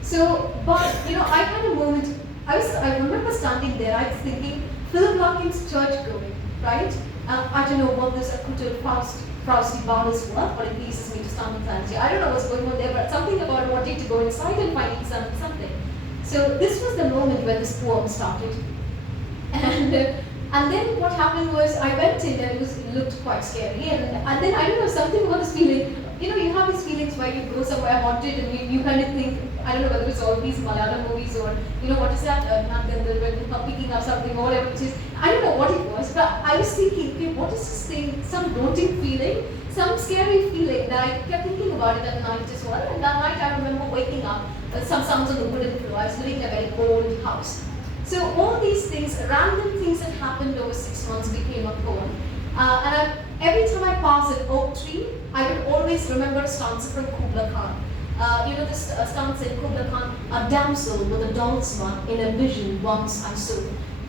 So, but I had a moment. I remember standing there. I was thinking, Philip Larkin's church going, right? I don't know what this acquittal frosty bar is worth, but it pleases me to stand in fancy. I don't know what's going on there, but something about wanting to go inside and finding something. So this was the moment when this poem started, and then what happened was I went in and it looked quite scary, and then I don't know, something about this feeling. You have these feelings where you go somewhere haunted and you kind of think, I don't know whether it's all these Malayalam movies or, what is that, when they're picking up something or whatever it is. I don't know what it was, but I was thinking, okay, what is this thing? Some daunting feeling, some scary feeling that I kept thinking about it at night as well. And that night I remember waking up, some sounds on the wooden floor. I was living in a very old house. So all these things, random things that happened over 6 months became a poem. Every time I pass an oak tree, I would always remember a stanza from Kubla Khan. This stanza in Kubla Khan, a damsel with a dulcimer in a vision once I saw.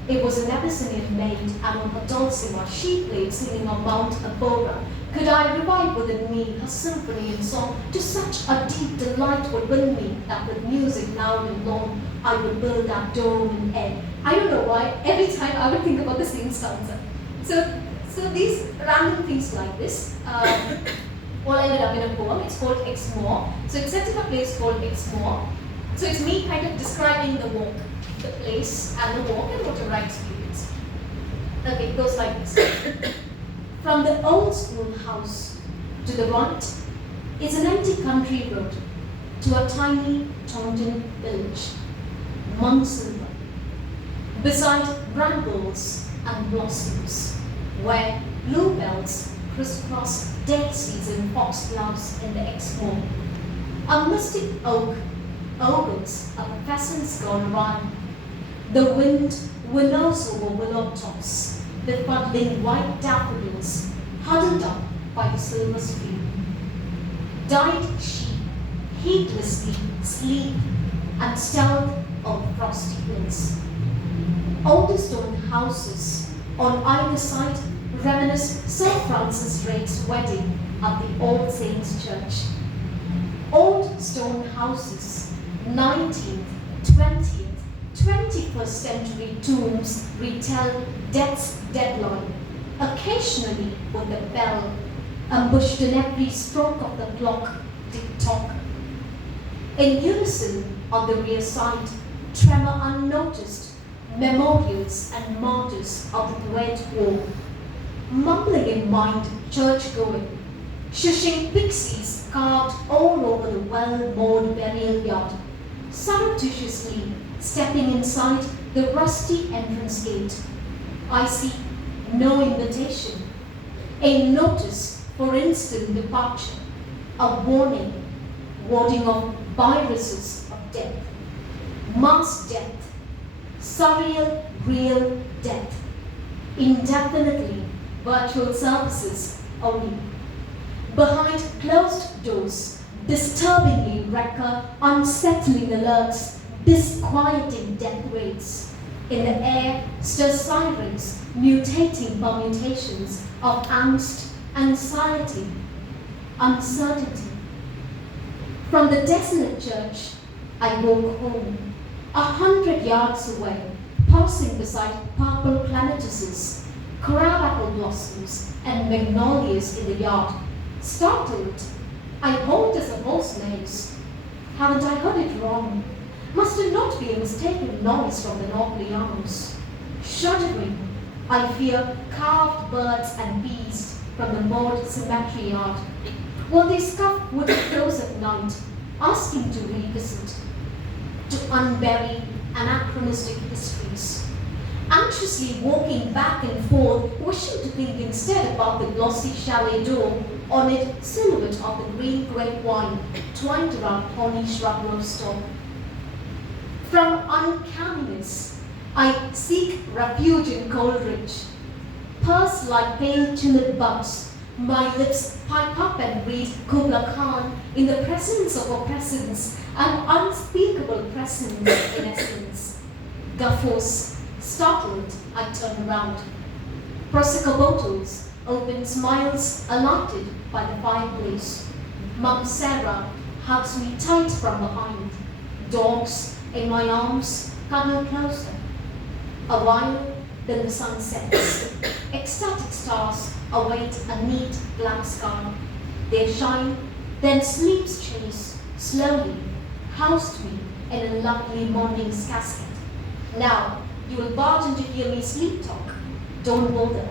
It was an Abyssinian maid, and on her dulcimer she played singing on Mount Abora. Could I revive within me her symphony and song? To such a deep delight would win me, that with music loud and long, I would build that dome in air. I don't know why, every time I would think about the same stanza. So these random things like this all ended up in a poem. It's called Exmoor. So it's set in a place called Exmoor. So it's me kind of describing the walk, the place and the walk and whatever I experienced. Okay, it goes like this. From the old school house to the right is an empty country road to a tiny Taunton village, Monsilver, beside brambles and blossoms, where bluebells crisscross daisies and foxgloves in the Exmoor. A mystic oak ogles a pheasant's gone rhyme. The wind winnows over willow tops, with budding white daffodils huddled up by the silver stream. Dyed sheep heedlessly sleep and stealth of frosty hills. Older stone houses on either side reminisce Sir Francis Drake's wedding at the All Saints Church. Old stone houses, 19th, 20th, 21st century tombs retell death's deadline, occasionally with a bell, ambushed in every stroke of the clock, tick-tock. In unison on the rear side, tremor unnoticed, memorials and martyrs of the Great War. Mumbling in mind, church-going, shushing pixies carved all over the well-mowed burial yard, surreptitiously stepping inside the rusty entrance gate. I see no invitation, a notice for instant departure, a warning, warding off viruses of death, mass death, surreal, real death, indefinitely virtual services only. Behind closed doors, disturbingly wrecker, unsettling alerts, disquieting death rates. In the air stir sirens, mutating permutations of angst, anxiety, uncertainty. From the desolate church, I walk home, 100 yards away, pausing beside purple clematises, crabapple blossoms, and magnolias in the yard. Startled, I hold as a horse neighs. Haven't I heard it wrong? Must it not be a mistaken noise from the Northly Arms? Shuddering, I fear carved birds and bees from the moored cemetery yard. Will they scuff wood floors at night, asking to revisit, to unbury anachronistic histories? Anxiously walking back and forth, wishing to think instead about the glossy chalet door, on it silhouette of the green grapevine twined around thorny shrub rooftop. From uncanniness, I seek refuge in Coleridge. purse like pale tulip buds. My lips pipe up and read Kubla Khan in the presence of a presence, an unspeakable presence in essence. Guffaws, startled, I turn around. Prosecco bottles, open smiles alighted by the fireplace. Mum Sarah hugs me tight from behind. Dogs in my arms cuddle closer. A while, then the sun sets. Ecstatic stars await a neat black sky. They shine, then sleep's chase slowly housed me in a lovely morning's casket. Now, you will barge in to hear me sleep talk. Don't bother.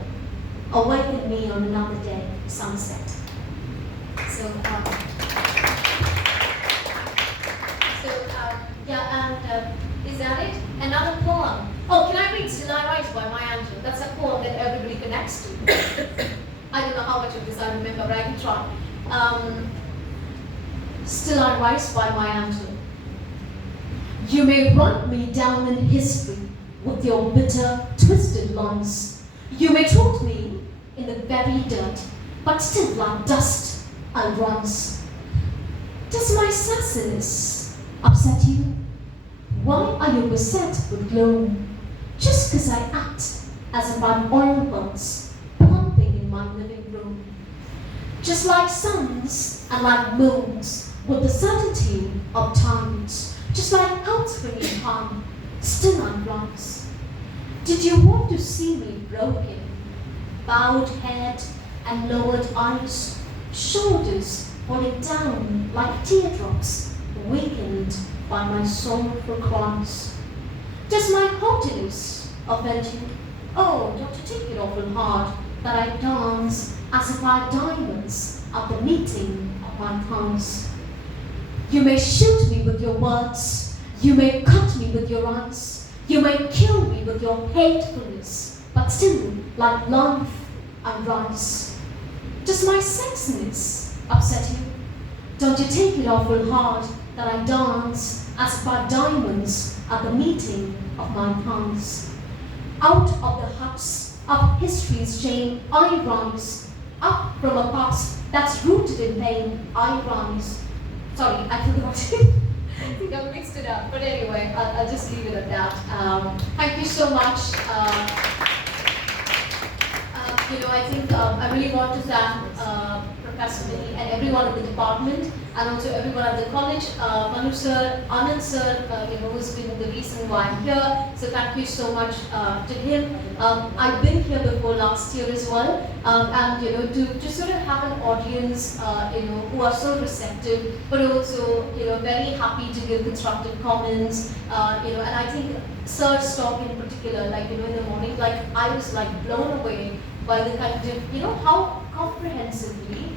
Awaken me on another day, sunset. So, is that it? Another poem. Oh, can I read Still I Rise by Maya Angelou? That's a poem that everybody connects to. I don't know how much of this I remember, but I can try. Still I Rise by Maya Angelou. You may write me down in history with your bitter, twisted lines. You may taunt me in the very dirt, but still like dust I rise. Does my sassiness upset you? Why are you beset with gloom? Just 'cause I act as if I'm oil wells pumping in my living room. Just like suns and like moons, with the certainty of times, just like outspringing time, still I rise. Did you want to see me broken, bowed head and lowered eyes, shoulders falling down like teardrops, weakened by my soulful cries? Does my haughtiness offend you? Oh, don't you take it awful hard that I dance as if I had diamonds at the meeting of my thighs. You may shoot me with your words, you may cut me with your eyes, you may kill me with your hatefulness, but still, like life, I rise. Does my sexiness upset you? Don't you take it awful hard that I dance as if I had diamonds at the meeting of my thighs? Out of the huts of history's chain, I rise. Up from a past that's rooted in pain, I rise. Sorry, I forgot. I think I mixed it up. But anyway, I'll just leave it at that. Thank you so much. I think I really want to thank Professor Vinny and everyone in the department, and also everyone at the college, Manu sir, Anand sir, who's been the reason why I'm here. So thank you so much to him. I've been here before last year as well, and to sort of have an audience, who are so receptive, but also very happy to give constructive comments, and I think Sir's talk in particular, in the morning, I was blown away by the kind of, how comprehensively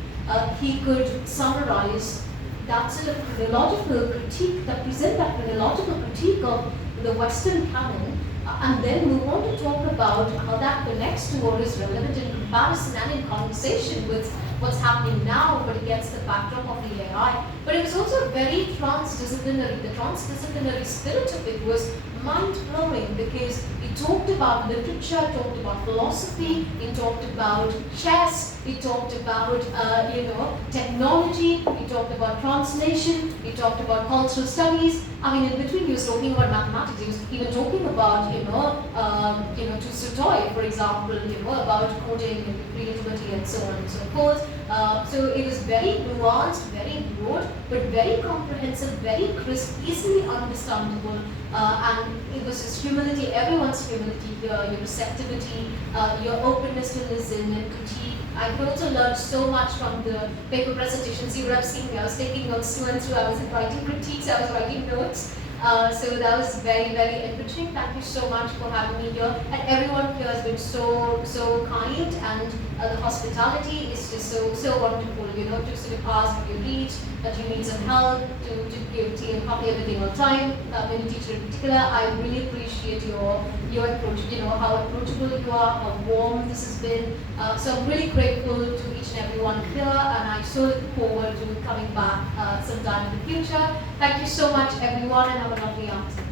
he could summarize that sort of chronological critique, present that chronological critique of the Western canon, and then move on to talk about how that connects to or is relevant in comparison and in conversation with what's happening now, but against the backdrop of the AI. But it was also very transdisciplinary. The transdisciplinary spirit of it was mind-blowing because he talked about literature, talked about philosophy, he talked about chess, he talked about technology, he talked about translation, he talked about cultural studies. I mean, in between he was talking about mathematics, he was even talking about, to Sutoy, for example, about coding and creativity and so on and so forth. So it was very nuanced, very broad, but very comprehensive, very crisp, easily understandable, and it was his humility, everyone's humility here, your receptivity, your openness to listen and critique. I could also learn so much from the paper presentations. You would have seen me, I was taking notes through and through, I was writing critiques, I was writing notes. So that was very, very enriching. Thank you so much for having me here. And everyone here has been so kind, and the hospitality is just so wonderful, to sort of ask if you reach, that you need some help, to give tea and coffee everything on time. When you teacher in particular, I really appreciate your approach, how approachable you are, how warm this has been. So I'm really grateful to each and everyone here, and I so look forward to coming back sometime in the future. Thank you so much, everyone, and have a lovely afternoon.